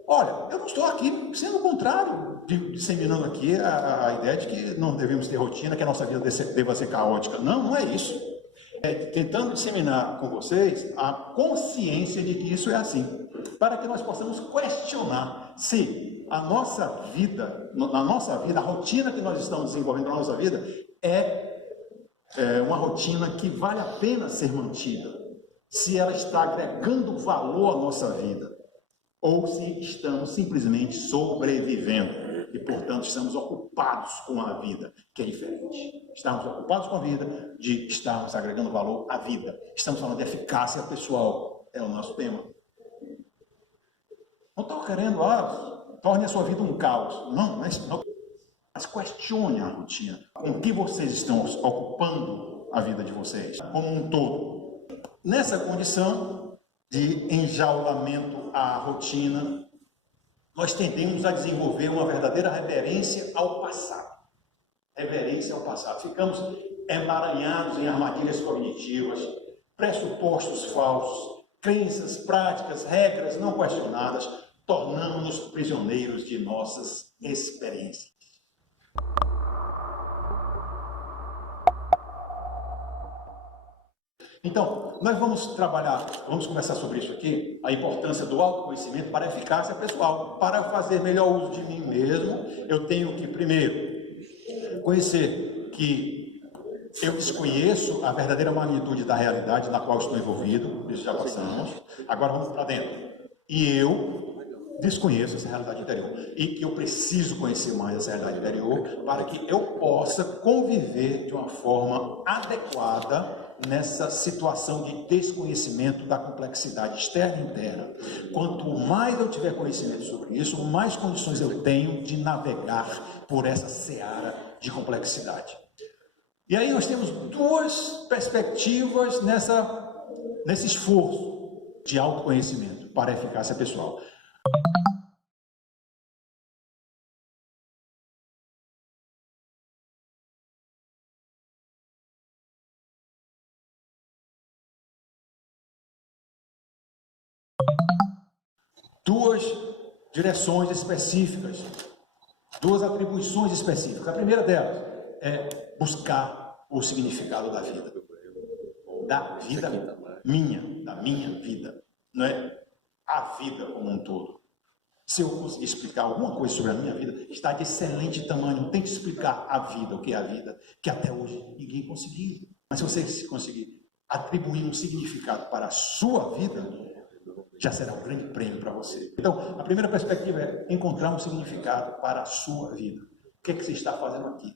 Olha, eu não estou aqui sendo o contrário, disseminando aqui a ideia de que não devemos ter rotina, que a nossa vida deva ser caótica. Não, não é isso. É tentando disseminar com vocês a consciência de que isso é assim, para que nós possamos questionar se a nossa vida, na nossa vida, a rotina que nós estamos desenvolvendo na nossa vida é uma rotina que vale a pena ser mantida, se ela está agregando valor à nossa vida, ou se estamos simplesmente sobrevivendo e, portanto, estamos ocupados com a vida, que é diferente. Estamos ocupados com a vida de estarmos agregando valor à vida. Estamos falando de eficácia pessoal, é o nosso tema. Não estou querendo, torne a sua vida um caos. Não, mas questione a rotina. Com que vocês estão ocupando a vida de vocês, como um todo. Nessa condição de enjaulamento à rotina, nós tendemos a desenvolver uma verdadeira reverência ao passado. Reverência ao passado. Ficamos emaranhados em armadilhas cognitivas, pressupostos falsos, crenças, práticas, regras não questionadas, tornamos-nos prisioneiros de nossas experiências. Então, nós vamos conversar sobre isso aqui, a importância do autoconhecimento para a eficácia pessoal. Para fazer melhor uso de mim mesmo, eu tenho que, primeiro, conhecer que eu desconheço a verdadeira magnitude da realidade na qual estou envolvido, isso já passamos, agora vamos para dentro. E eu desconheço essa realidade interior, e que eu preciso conhecer mais essa realidade interior para que eu possa conviver de uma forma adequada nessa situação de desconhecimento da complexidade externa e interna. Quanto mais eu tiver conhecimento sobre isso, mais condições eu tenho de navegar por essa seara de complexidade. E aí nós temos duas perspectivas nesse esforço de autoconhecimento para a eficácia pessoal. Duas direções específicas, duas atribuições específicas. A primeira delas é buscar o significado da vida da minha vida, não é a vida como um todo. Se eu conseguir explicar alguma coisa sobre a minha vida, está de excelente tamanho. Não tem que explicar a vida, o que é a vida, que até hoje ninguém conseguiu. Mas se você conseguir atribuir um significado para a sua vida, já será um grande prêmio para você. Então, a primeira perspectiva é encontrar um significado para a sua vida. O que é que você está fazendo aqui?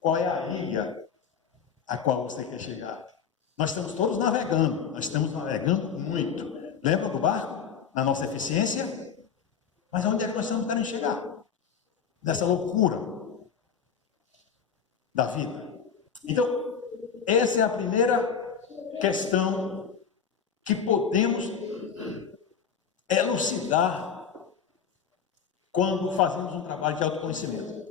Qual é a ilha a qual você quer chegar? Nós estamos todos navegando, nós estamos navegando muito. Lembra do barco? Na nossa eficiência? Mas onde é que nós estamos querendo chegar? Nessa loucura da vida. Então, essa é a primeira questão que podemos elucidar quando fazemos um trabalho de autoconhecimento.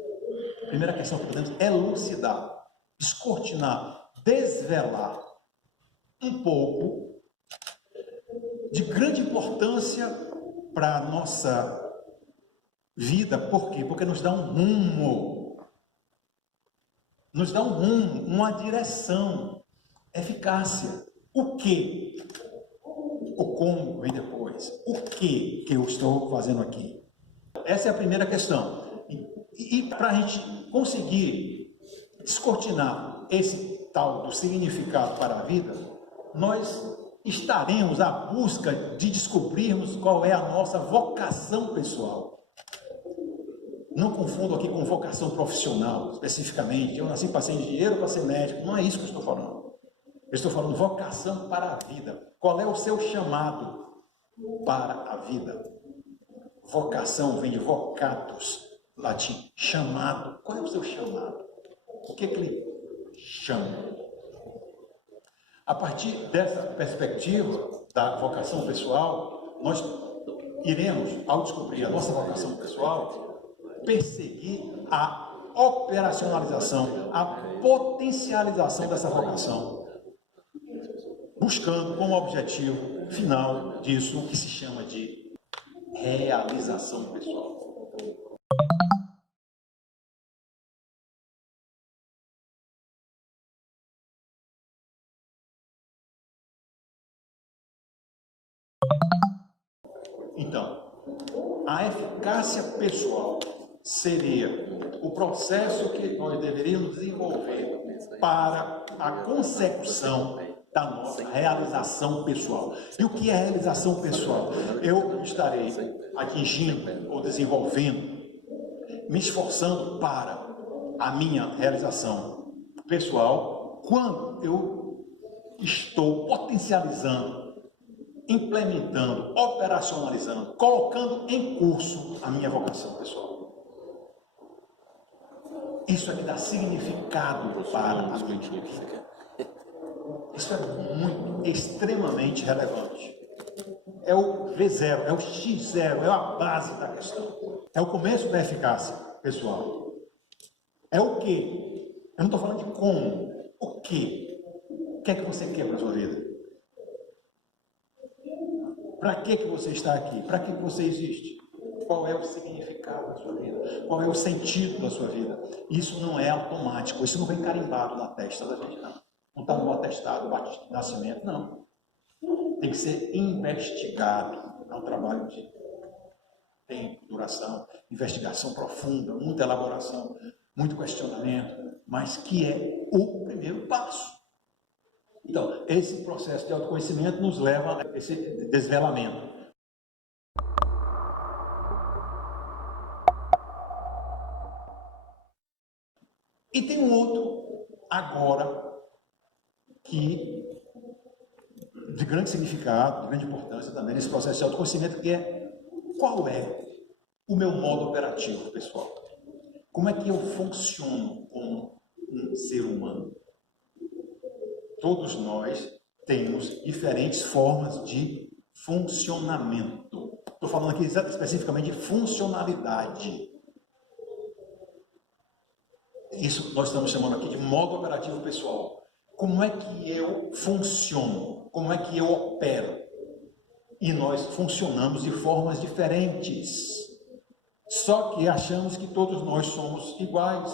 A primeira questão que podemos elucidar, descortinar, desvelar um pouco de grande importância para a nossa vida. Por quê? Porque nos dá um rumo, uma direção, eficácia. O que? O como vem depois. O que eu estou fazendo aqui? Essa é a primeira questão. E para a gente conseguir descortinar esse tal do significado para a vida, nós estaremos à busca de descobrirmos qual é a nossa vocação pessoal. Não confundo aqui com vocação profissional, especificamente. Eu nasci para ser engenheiro, para ser médico. Não é isso que eu estou falando. Eu estou falando vocação para a vida. Qual é o seu chamado para a vida? Vocação vem de vocatus, latim, chamado. Qual é o seu chamado? O que ele chama? A partir dessa perspectiva da vocação pessoal, nós iremos, ao descobrir a nossa vocação pessoal, perseguir a operacionalização, a potencialização dessa vocação, buscando como objetivo final disso o que se chama de realização pessoal. Então, a eficácia pessoal seria o processo que nós deveríamos desenvolver para a consecução da nossa realização pessoal. E o que é realização pessoal? Eu estarei atingindo ou desenvolvendo, me esforçando para a minha realização pessoal quando eu estou potencializando, implementando, operacionalizando, colocando em curso a minha vocação pessoal. Isso é que dá significado para a minha vida. Isso é muito, extremamente relevante. É o V0, é o X0, é a base da questão. É o começo da eficácia pessoal. É o quê? Eu não estou falando de como. O quê? O que é que você quer para a sua vida? Para que você está aqui? Para que você existe? Qual é o significado da sua vida? Qual é o sentido da sua vida? Isso não é automático, isso não vem carimbado na testa da gente, não. Não está no atestado de nascimento, não. Tem que ser investigado. É um trabalho de tempo, duração, investigação profunda, muita elaboração, muito questionamento, mas que é o primeiro passo. Então, esse processo de autoconhecimento nos leva a esse desvelamento. E tem um outro, agora, que de grande significado, de grande importância também nesse processo de autoconhecimento, que é qual é o meu modo operativo, pessoal? Como é que eu funciono como um ser humano? Todos nós temos diferentes formas de funcionamento. Estou falando aqui especificamente de funcionalidade. Isso nós estamos chamando aqui de modo operativo pessoal. Como é que eu funciono? Como é que eu opero? E nós funcionamos de formas diferentes. Só que achamos que todos nós somos iguais.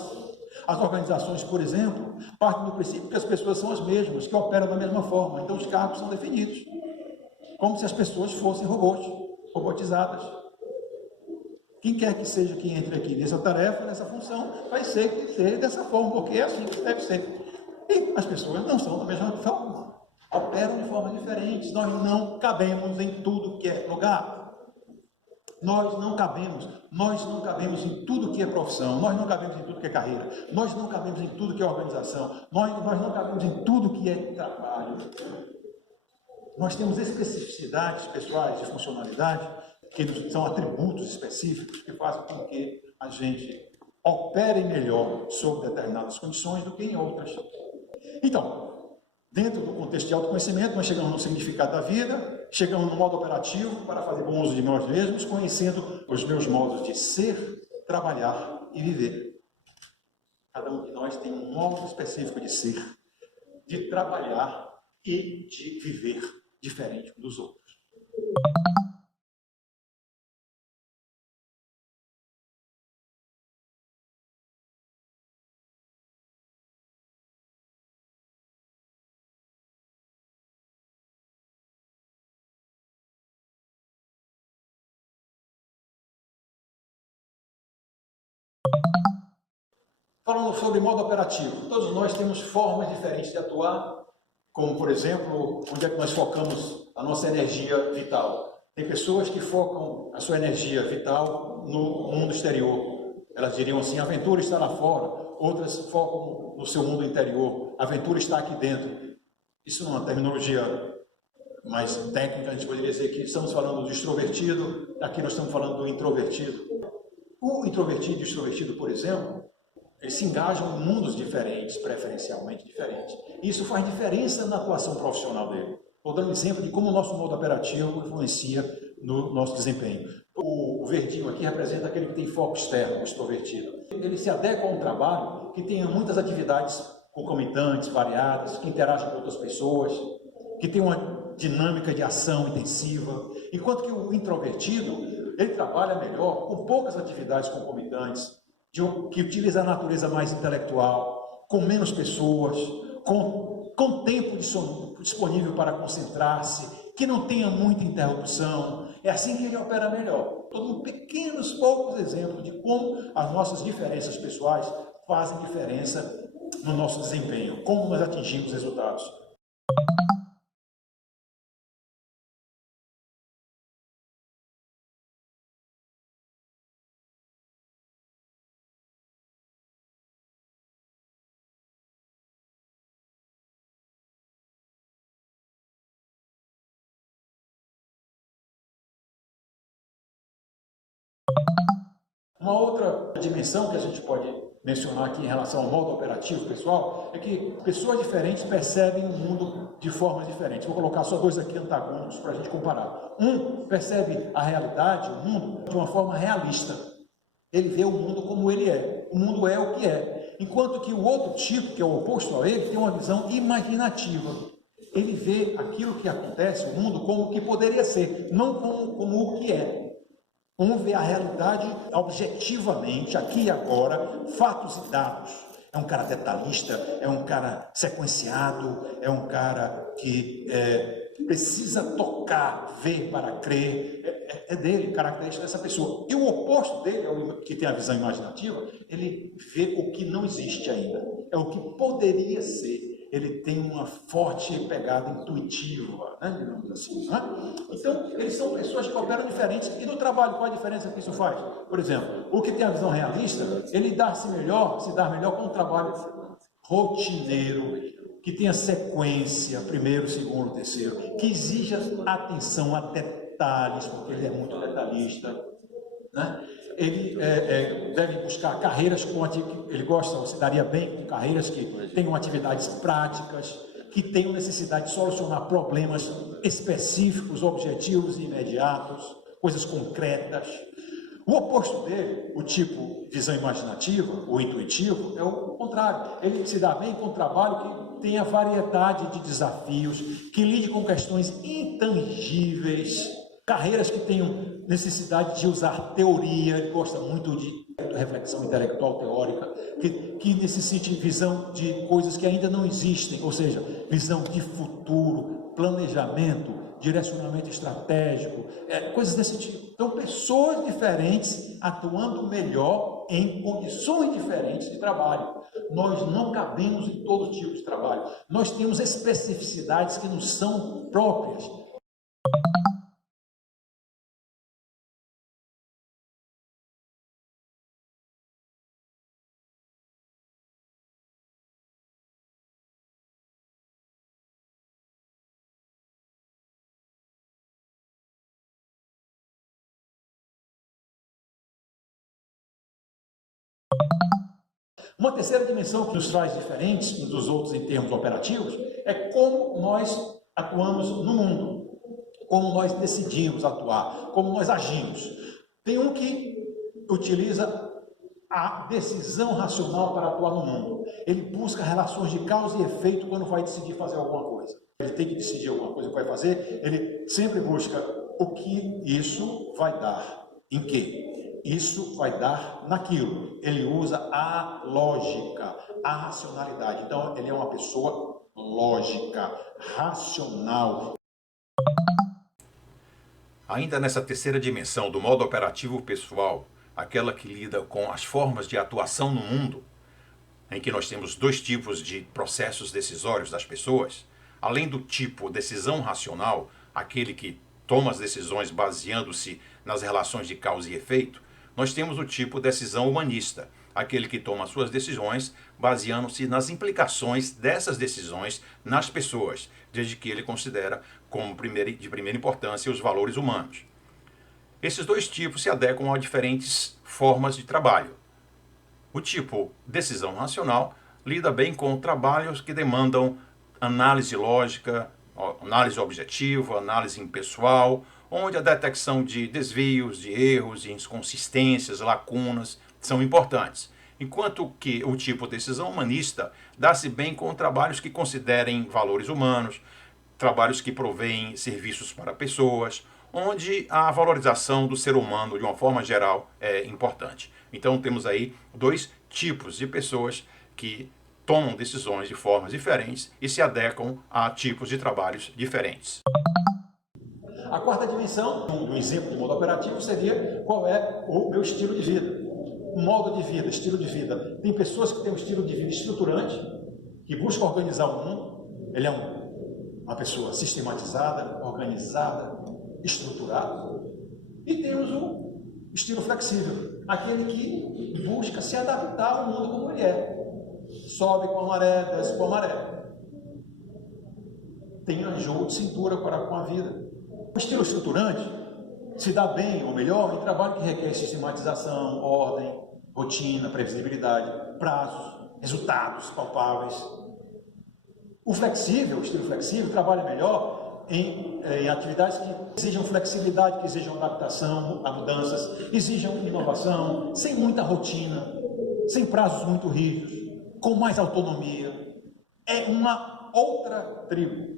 As organizações, por exemplo, partem do princípio que as pessoas são as mesmas, que operam da mesma forma. Então os cargos são definidos. Como se as pessoas fossem robôs, robotizadas. Quem quer que seja que entre aqui nessa tarefa, nessa função, vai ser dessa forma, porque é assim que deve ser. E as pessoas não são da mesma forma, operam de formas diferentes. Nós não cabemos em tudo que é lugar. Nós não cabemos em tudo que é profissão, nós não cabemos em tudo que é carreira, nós não cabemos em tudo que é organização, nós não cabemos em tudo que é trabalho. Nós temos especificidades pessoais de funcionalidade, que são atributos específicos que fazem com que a gente opere melhor sob determinadas condições do que em outras. Então, dentro do contexto de autoconhecimento, nós chegamos no significado da vida, chegamos no modo operativo para fazer bom uso de nós mesmos, conhecendo os meus modos de ser, trabalhar e viver. Cada um de nós tem um modo específico de ser, de trabalhar e de viver diferente dos outros. Falando sobre modo operativo, todos nós temos formas diferentes de atuar, como, por exemplo, onde é que nós focamos a nossa energia vital. Tem pessoas que focam a sua energia vital no mundo exterior. Elas diriam assim, a aventura está lá fora. Outras focam no seu mundo interior. A aventura está aqui dentro. Isso é uma terminologia mais técnica, a gente poderia dizer que estamos falando do extrovertido, aqui nós estamos falando do introvertido. O introvertido e o extrovertido, por exemplo, eles se engajam em mundos diferentes, preferencialmente diferentes. Isso faz diferença na atuação profissional dele. Vou dar um exemplo de como o nosso modo operativo influencia no nosso desempenho. O verdinho aqui representa aquele que tem foco externo, o extrovertido. Ele se adequa a um trabalho que tenha muitas atividades concomitantes, variadas, que interagem com outras pessoas, que tem uma dinâmica de ação intensiva. Enquanto que o introvertido, ele trabalha melhor com poucas atividades concomitantes, que utiliza a natureza mais intelectual, com menos pessoas, com tempo disponível para concentrar-se, que não tenha muita interrupção. É assim que ele opera melhor. Todos pequenos, poucos exemplos de como as nossas diferenças pessoais fazem diferença no nosso desempenho, como nós atingimos resultados. Uma outra dimensão que a gente pode mencionar aqui em relação ao modo operativo pessoal é que pessoas diferentes percebem o mundo de formas diferentes. Vou colocar só dois aqui antagônicos para a gente comparar. Um percebe a realidade, o mundo, de uma forma realista. Ele vê o mundo como ele é. O mundo é o que é. Enquanto que o outro tipo, que é o oposto a ele, tem uma visão imaginativa. Ele vê aquilo que acontece, o mundo, como o que poderia ser, não como o que é. Um vê a realidade objetivamente, aqui e agora, fatos e dados. É um cara detalhista, é um cara sequenciado, é um cara que precisa tocar, ver para crer. É dele, característica dessa pessoa. E o oposto dele, que tem a visão imaginativa, ele vê o que não existe ainda. É o que poderia ser. Ele tem uma forte pegada intuitiva, né, digamos assim. Né? Então, eles são pessoas que operam diferentes. E no trabalho, qual a diferença que isso faz? Por exemplo, o que tem a visão realista, ele se dá melhor com um trabalho rotineiro, que tenha sequência, primeiro, segundo, terceiro, que exija atenção a detalhes, porque ele é muito detalhista. Né? Ele deve buscar carreiras ele gosta, se daria bem com carreiras que tenham atividades práticas, que tenham necessidade de solucionar problemas específicos, objetivos e imediatos, coisas concretas. O oposto dele, o tipo visão imaginativa ou intuitivo, é o contrário. Ele se dá bem com um trabalho que tenha variedade de desafios, que lide com questões intangíveis, carreiras que tenham necessidade de usar teoria, ele gosta muito de reflexão intelectual teórica, que necessite visão de coisas que ainda não existem, ou seja, visão de futuro, planejamento, direcionamento estratégico, coisas desse tipo. Então, pessoas diferentes atuando melhor em condições diferentes de trabalho. Nós não cabemos em todo tipo de trabalho. Nós temos especificidades que nos são próprias. Uma terceira dimensão que nos faz diferentes uns dos outros em termos operativos é como nós atuamos no mundo, como nós decidimos atuar, como nós agimos. Tem um que utiliza a decisão racional para atuar no mundo. Ele busca relações de causa e efeito quando vai decidir fazer alguma coisa. Ele tem que decidir alguma coisa que vai fazer, ele sempre busca o que isso vai dar, em quê? Isso vai dar naquilo. Ele usa a lógica, a racionalidade. Então, ele é uma pessoa lógica, racional. Ainda nessa terceira dimensão do modo operativo pessoal, aquela que lida com as formas de atuação no mundo, em que nós temos dois tipos de processos decisórios das pessoas, além do tipo decisão racional, aquele que toma as decisões baseando-se nas relações de causa e efeito, nós temos o tipo decisão humanista, aquele que toma suas decisões baseando-se nas implicações dessas decisões nas pessoas, desde que ele considera como de primeira importância os valores humanos. Esses dois tipos se adequam a diferentes formas de trabalho. O tipo decisão racional lida bem com trabalhos que demandam análise lógica, análise objetiva, análise impessoal, onde a detecção de desvios, de erros, de inconsistências, lacunas são importantes. Enquanto que o tipo decisão humanista dá-se bem com trabalhos que considerem valores humanos, trabalhos que provêem serviços para pessoas, onde a valorização do ser humano de uma forma geral é importante. Então temos aí dois tipos de pessoas que tomam decisões de formas diferentes e se adequam a tipos de trabalhos diferentes. A quarta dimensão, um exemplo de modo operativo, seria qual é o meu estilo de vida. um modo de vida, estilo de vida. Tem pessoas que têm um estilo de vida estruturante, que busca organizar o mundo. Ele é uma pessoa sistematizada, organizada, estruturada. E temos o estilo flexível, aquele que busca se adaptar ao mundo como ele é. Sobe com a maré, desce com a maré. Tem jogo de cintura para com a vida. O estilo estruturante se dá bem, ou melhor, em trabalho que requer sistematização, ordem, rotina, previsibilidade, prazos, resultados palpáveis. O flexível, o estilo flexível, trabalha melhor em atividades que exijam flexibilidade, que exijam adaptação a mudanças, exijam inovação, sem muita rotina, sem prazos muito rígidos, com mais autonomia. É uma outra tribo.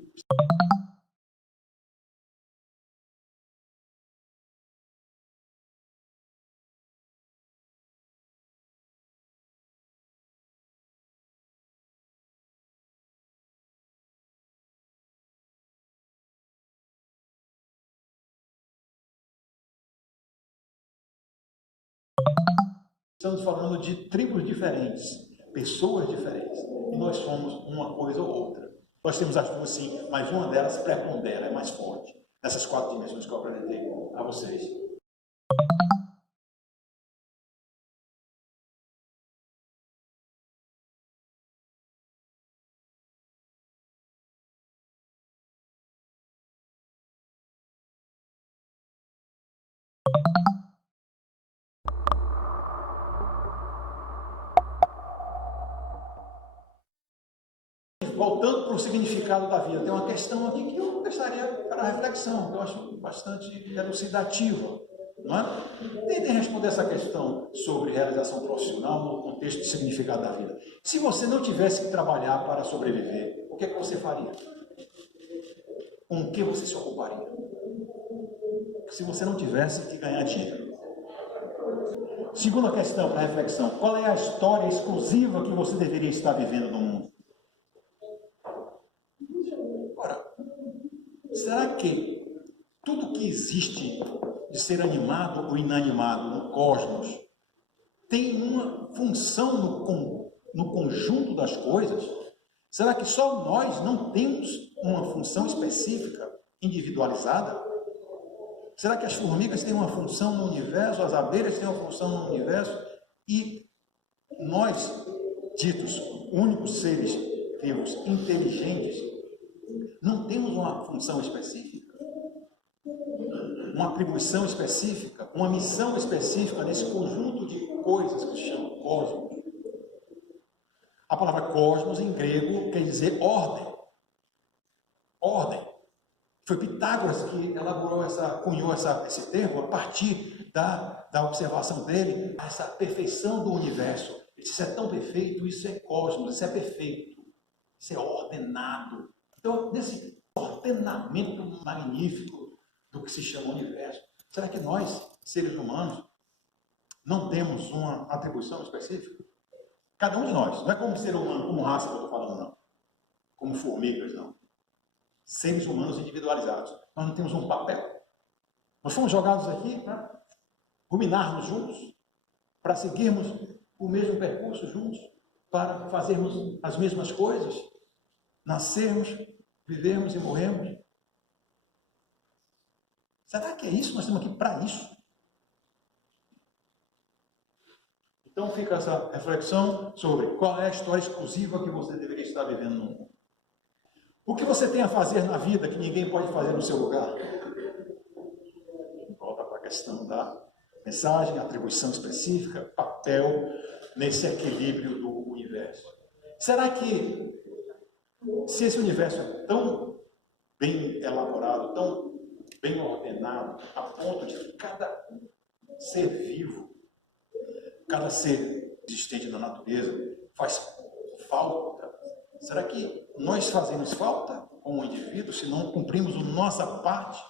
Estamos falando de tribos diferentes, pessoas diferentes, e nós somos uma coisa ou outra. Nós temos as duas sim, mas uma delas prepondera, é mais forte. Nessas 4 dimensões que eu apresentei a vocês. Voltando para o significado da vida, tem uma questão aqui que eu deixaria para reflexão, que eu acho bastante elucidativa. Não é? Tentem responder essa questão sobre realização profissional no contexto de significado da vida. Se você não tivesse que trabalhar para sobreviver, o que é que você faria? Com o que você se ocuparia? Se você não tivesse que ganhar dinheiro. Segunda questão para reflexão, qual é a história exclusiva que você deveria estar vivendo no mundo? Será que tudo que existe de ser animado ou inanimado no cosmos tem uma função no conjunto das coisas? Será que só nós não temos uma função específica, individualizada? Será que as formigas têm uma função no universo, as abelhas têm uma função no universo e nós, ditos únicos seres vivos, inteligentes, não temos uma função específica, uma atribuição específica, uma missão específica nesse conjunto de coisas que se chama cosmos? A palavra cosmos em grego quer dizer ordem. Ordem. Foi Pitágoras que elaborou cunhou esse termo a partir da observação dele, essa perfeição do universo. Ele disse, isso é tão perfeito, isso é cosmos, isso é perfeito, isso é ordenado. Então, nesse ordenamento magnífico do que se chama universo, será que nós, seres humanos, não temos uma atribuição específica? Cada um de nós, não é como ser humano, como raça que eu estou falando, não. Como formigas, não. Seres humanos individualizados. Nós não temos um papel. Nós fomos jogados aqui para ruminarmos juntos, para seguirmos o mesmo percurso juntos, para fazermos as mesmas coisas, nascermos, vivemos e morremos. Será que é isso? Nós estamos aqui para isso? Então fica essa reflexão sobre qual é a história exclusiva que você deveria estar vivendo no mundo. O que você tem a fazer na vida que ninguém pode fazer no seu lugar? Volta para a questão da mensagem, atribuição específica, papel nesse equilíbrio do universo. Será que, se esse universo é tão bem elaborado, tão bem ordenado, a ponto de que cada ser vivo, cada ser existente na natureza faz falta, será que nós fazemos falta como indivíduo se não cumprimos a nossa parte?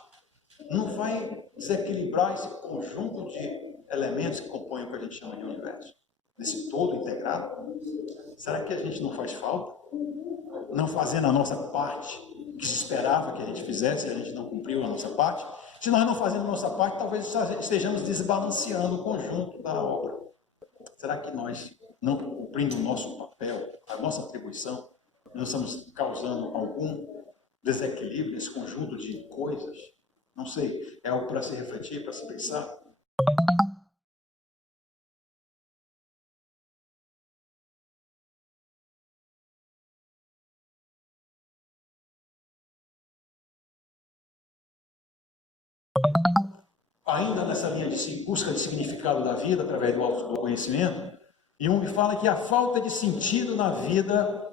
Não vai desequilibrar esse conjunto de elementos que compõem o que a gente chama de universo? Desse todo integrado? Será que a gente não faz falta? Não fazendo a nossa parte que se esperava que a gente fizesse e a gente não cumpriu a nossa parte? Se nós não fazemos a nossa parte, talvez estejamos desbalanceando o conjunto da obra. Será que nós, não cumprindo o nosso papel, a nossa atribuição, nós estamos causando algum desequilíbrio nesse conjunto de coisas? Não sei, é algo para se refletir, para se pensar. Ainda nessa linha de busca de significado da vida através do autoconhecimento, Jung fala que a falta de sentido na vida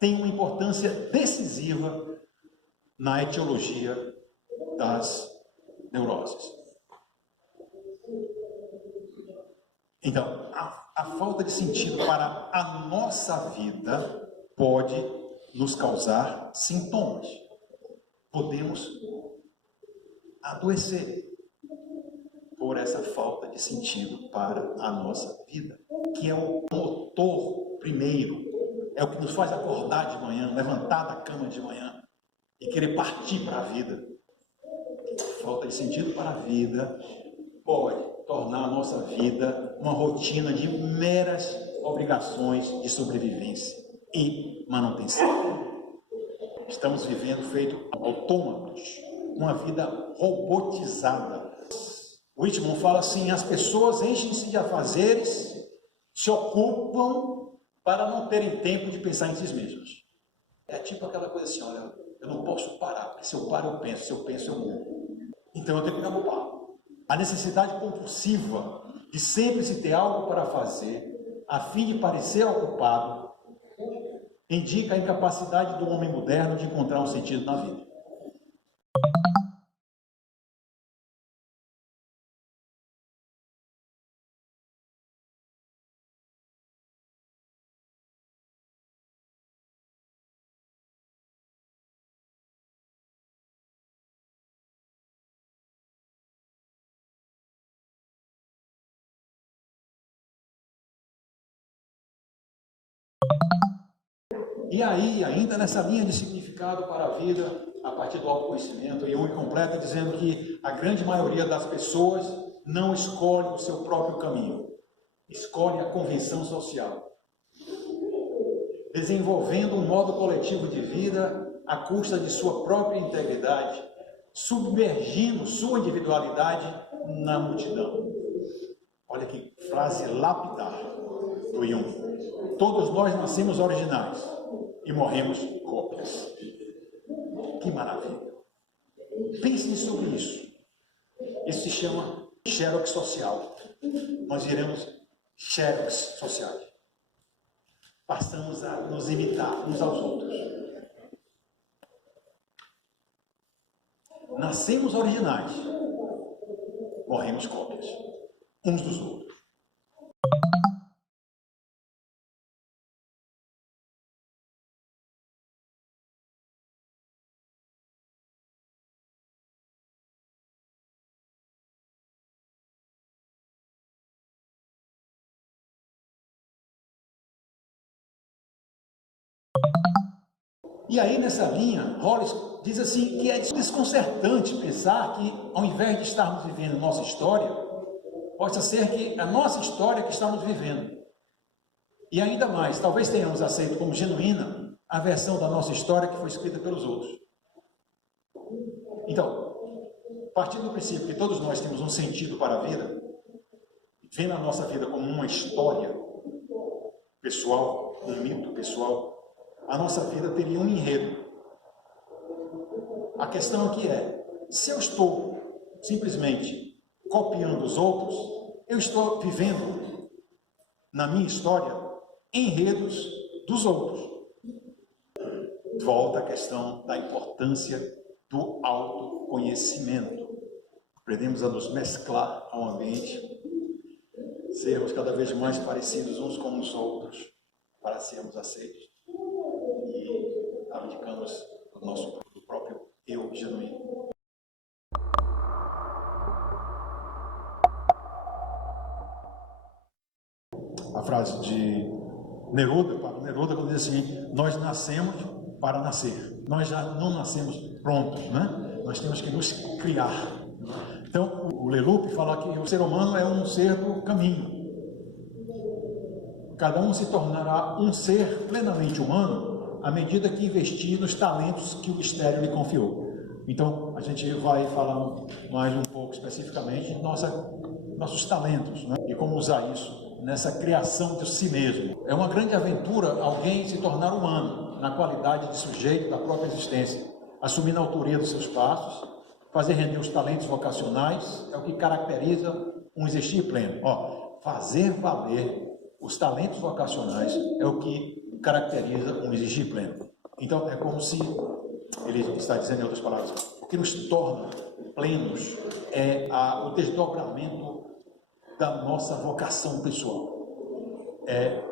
tem uma importância decisiva na etiologia das neuroses. Então, a falta de sentido para a nossa vida pode nos causar sintomas. Podemos adoecer por essa falta de sentido para a nossa vida, que é o motor primeiro, é o que nos faz acordar de manhã, levantar da cama de manhã e querer partir para a vida. Falta de sentido para a vida pode tornar a nossa vida uma rotina de meras obrigações de sobrevivência e manutenção. Estamos vivendo feito autômatos, uma vida robotizada. Whitman fala assim: as pessoas enchem-se de afazeres, se ocupam para não terem tempo de pensar em si mesmas. É tipo aquela coisa assim: olha, eu não posso parar, porque se eu paro eu penso, se eu penso eu morro. Então eu tenho que me ocupar. A necessidade compulsiva de sempre se ter algo para fazer, a fim de parecer ocupado, indica a incapacidade do homem moderno de encontrar um sentido na vida. E aí, ainda nessa linha de significado para a vida, a partir do autoconhecimento, Jung completa dizendo que a grande maioria das pessoas não escolhe o seu próprio caminho, escolhe a convenção social, desenvolvendo um modo coletivo de vida à custa de sua própria integridade, submergindo sua individualidade na multidão. Olha que frase lapidar do Jung. Todos nós nascemos originais e morremos cópias. Que maravilha! Pensem sobre isso. Isso se chama xerox social. Nós viramos xerox sociais. Passamos a nos imitar uns aos outros. Nascemos originais, morremos cópias uns dos outros. E aí, nessa linha, Hollis diz assim que é desconcertante pensar que, ao invés de estarmos vivendo nossa história, possa ser que a nossa história que estamos vivendo. E ainda mais, talvez tenhamos aceito como genuína a versão da nossa história que foi escrita pelos outros. Então, partindo do princípio que todos nós temos um sentido para a vida, vendo a nossa vida como uma história pessoal, um mito pessoal, a nossa vida teria um enredo. A questão aqui é, se eu estou simplesmente copiando os outros, eu estou vivendo, na minha história, enredos dos outros. Volta a questão da importância do autoconhecimento. Aprendemos a nos mesclar ao ambiente, sermos cada vez mais parecidos uns com os outros, para sermos aceitos. E abdicamos do nosso próprio eu genuíno. A frase de Neruda, quando diz assim: nós nascemos para nascer. Nós já não nascemos prontos, né? Nós temos que nos criar. Então, o Leloup fala que o ser humano é um ser do caminho. Cada um se tornará um ser plenamente humano à medida que investir nos talentos que o mistério lhe confiou. Então, a gente vai falar mais um pouco especificamente de nossos talentos, né? E como usar isso nessa criação de si mesmo. É uma grande aventura alguém se tornar humano, na qualidade de sujeito da própria existência, assumindo a autoria dos seus passos, fazer render os talentos vocacionais, é o que caracteriza um existir pleno. Fazer valer os talentos vocacionais é o que caracteriza um existir pleno. Então, é como se ele está dizendo, em outras palavras, o que nos torna plenos é o desdobramento da nossa vocação pessoal. É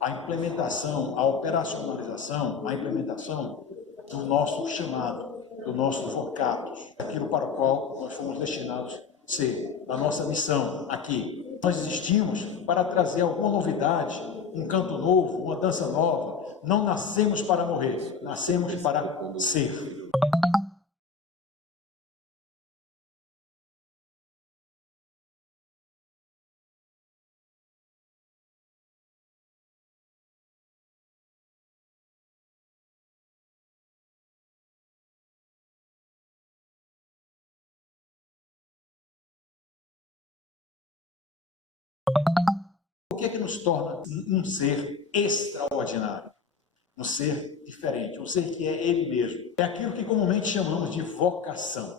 a implementação, a operacionalização, a implementação do nosso chamado, do nosso vocatus, aquilo para o qual nós fomos destinados a ser, da nossa missão aqui. Nós existimos para trazer alguma novidade, um canto novo, uma dança nova. Não nascemos para morrer, nascemos para ser. O que é que nos torna um ser extraordinário? Um ser diferente, um ser que é ele mesmo. É aquilo que comumente chamamos de vocação.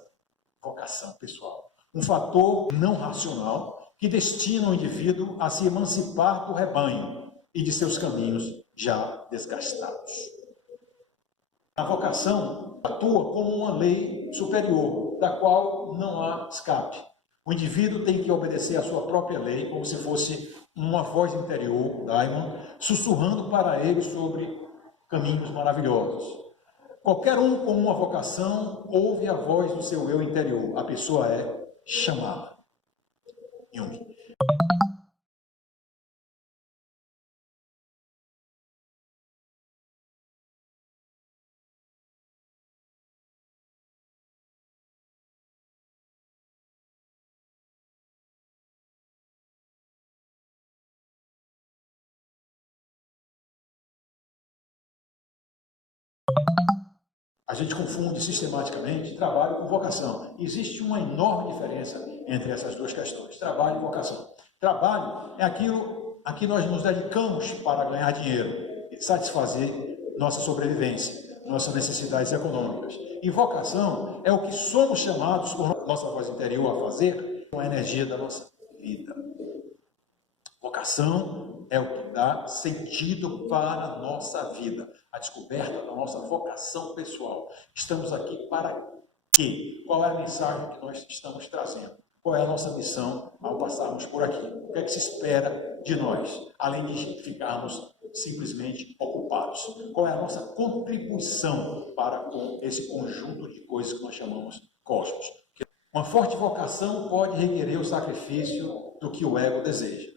Vocação pessoal. Um fator não racional que destina o indivíduo a se emancipar do rebanho e de seus caminhos já desgastados. A vocação atua como uma lei superior, da qual não há escape. O indivíduo tem que obedecer à sua própria lei, como se fosse uma voz interior, daimon, sussurrando para ele sobre caminhos maravilhosos. Qualquer um com uma vocação ouve a voz do seu eu interior. A pessoa é chamada. Jung. A gente confunde sistematicamente trabalho com vocação. Existe uma enorme diferença entre essas duas questões, trabalho e vocação. Trabalho é aquilo a que nós nos dedicamos para ganhar dinheiro e satisfazer nossa sobrevivência, nossas necessidades econômicas. E vocação é o que somos chamados por nossa voz interior a fazer com a energia da nossa vida. Vocação é o que dá sentido para a nossa vida, a descoberta da nossa vocação pessoal. Estamos aqui para quê? Qual é a mensagem que nós estamos trazendo? Qual é a nossa missão ao passarmos por aqui? O que é que se espera de nós, além de ficarmos simplesmente ocupados? Qual é a nossa contribuição para com esse conjunto de coisas que nós chamamos cosmos? Uma forte vocação pode requerer o sacrifício do que o ego deseja.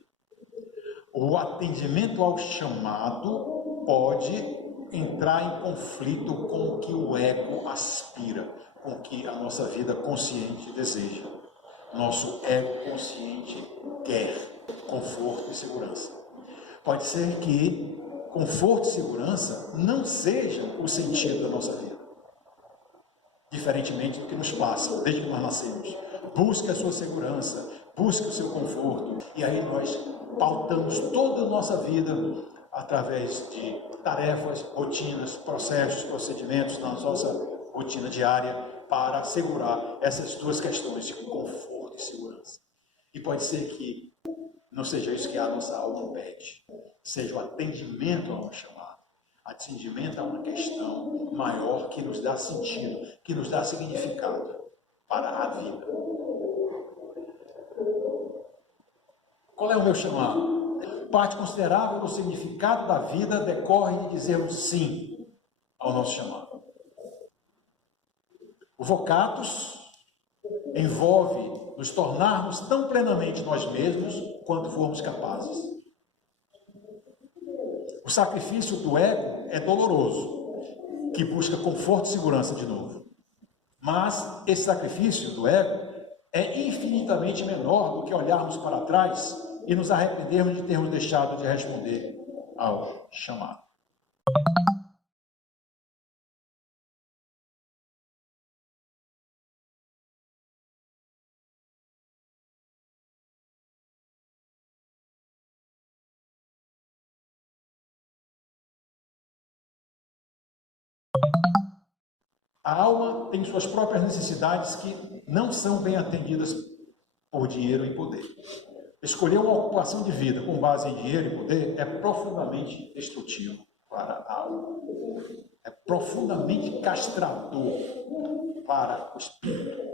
O atendimento ao chamado pode entrar em conflito com o que o ego aspira, com o que a nossa vida consciente deseja. Nosso ego consciente quer conforto e segurança. Pode ser que conforto e segurança não sejam o sentido da nossa vida, diferentemente do que nos passa desde que nós nascemos. Busque a sua segurança, busque o seu conforto, e aí nós pautamos toda a nossa vida através de tarefas, rotinas, processos, procedimentos na nossa rotina diária para assegurar essas duas questões de conforto e segurança. E pode ser que não seja isso que a nossa alma pede, seja o atendimento a uma chamada, atendimento a uma questão maior que nos dá sentido, que nos dá significado para a vida. Qual é o meu chamado? Parte considerável do significado da vida decorre de dizermos sim ao nosso chamado. O vocatus envolve nos tornarmos tão plenamente nós mesmos quanto formos capazes. O sacrifício do ego é doloroso, que busca conforto e segurança de novo. Mas esse sacrifício do ego é infinitamente menor do que olharmos para trás e nos arrependermos de termos deixado de responder ao chamado. A alma tem suas próprias necessidades que não são bem atendidas por dinheiro e poder. Escolher uma ocupação de vida com base em dinheiro e poder é profundamente destrutivo para a alma. É profundamente castrador para o espírito.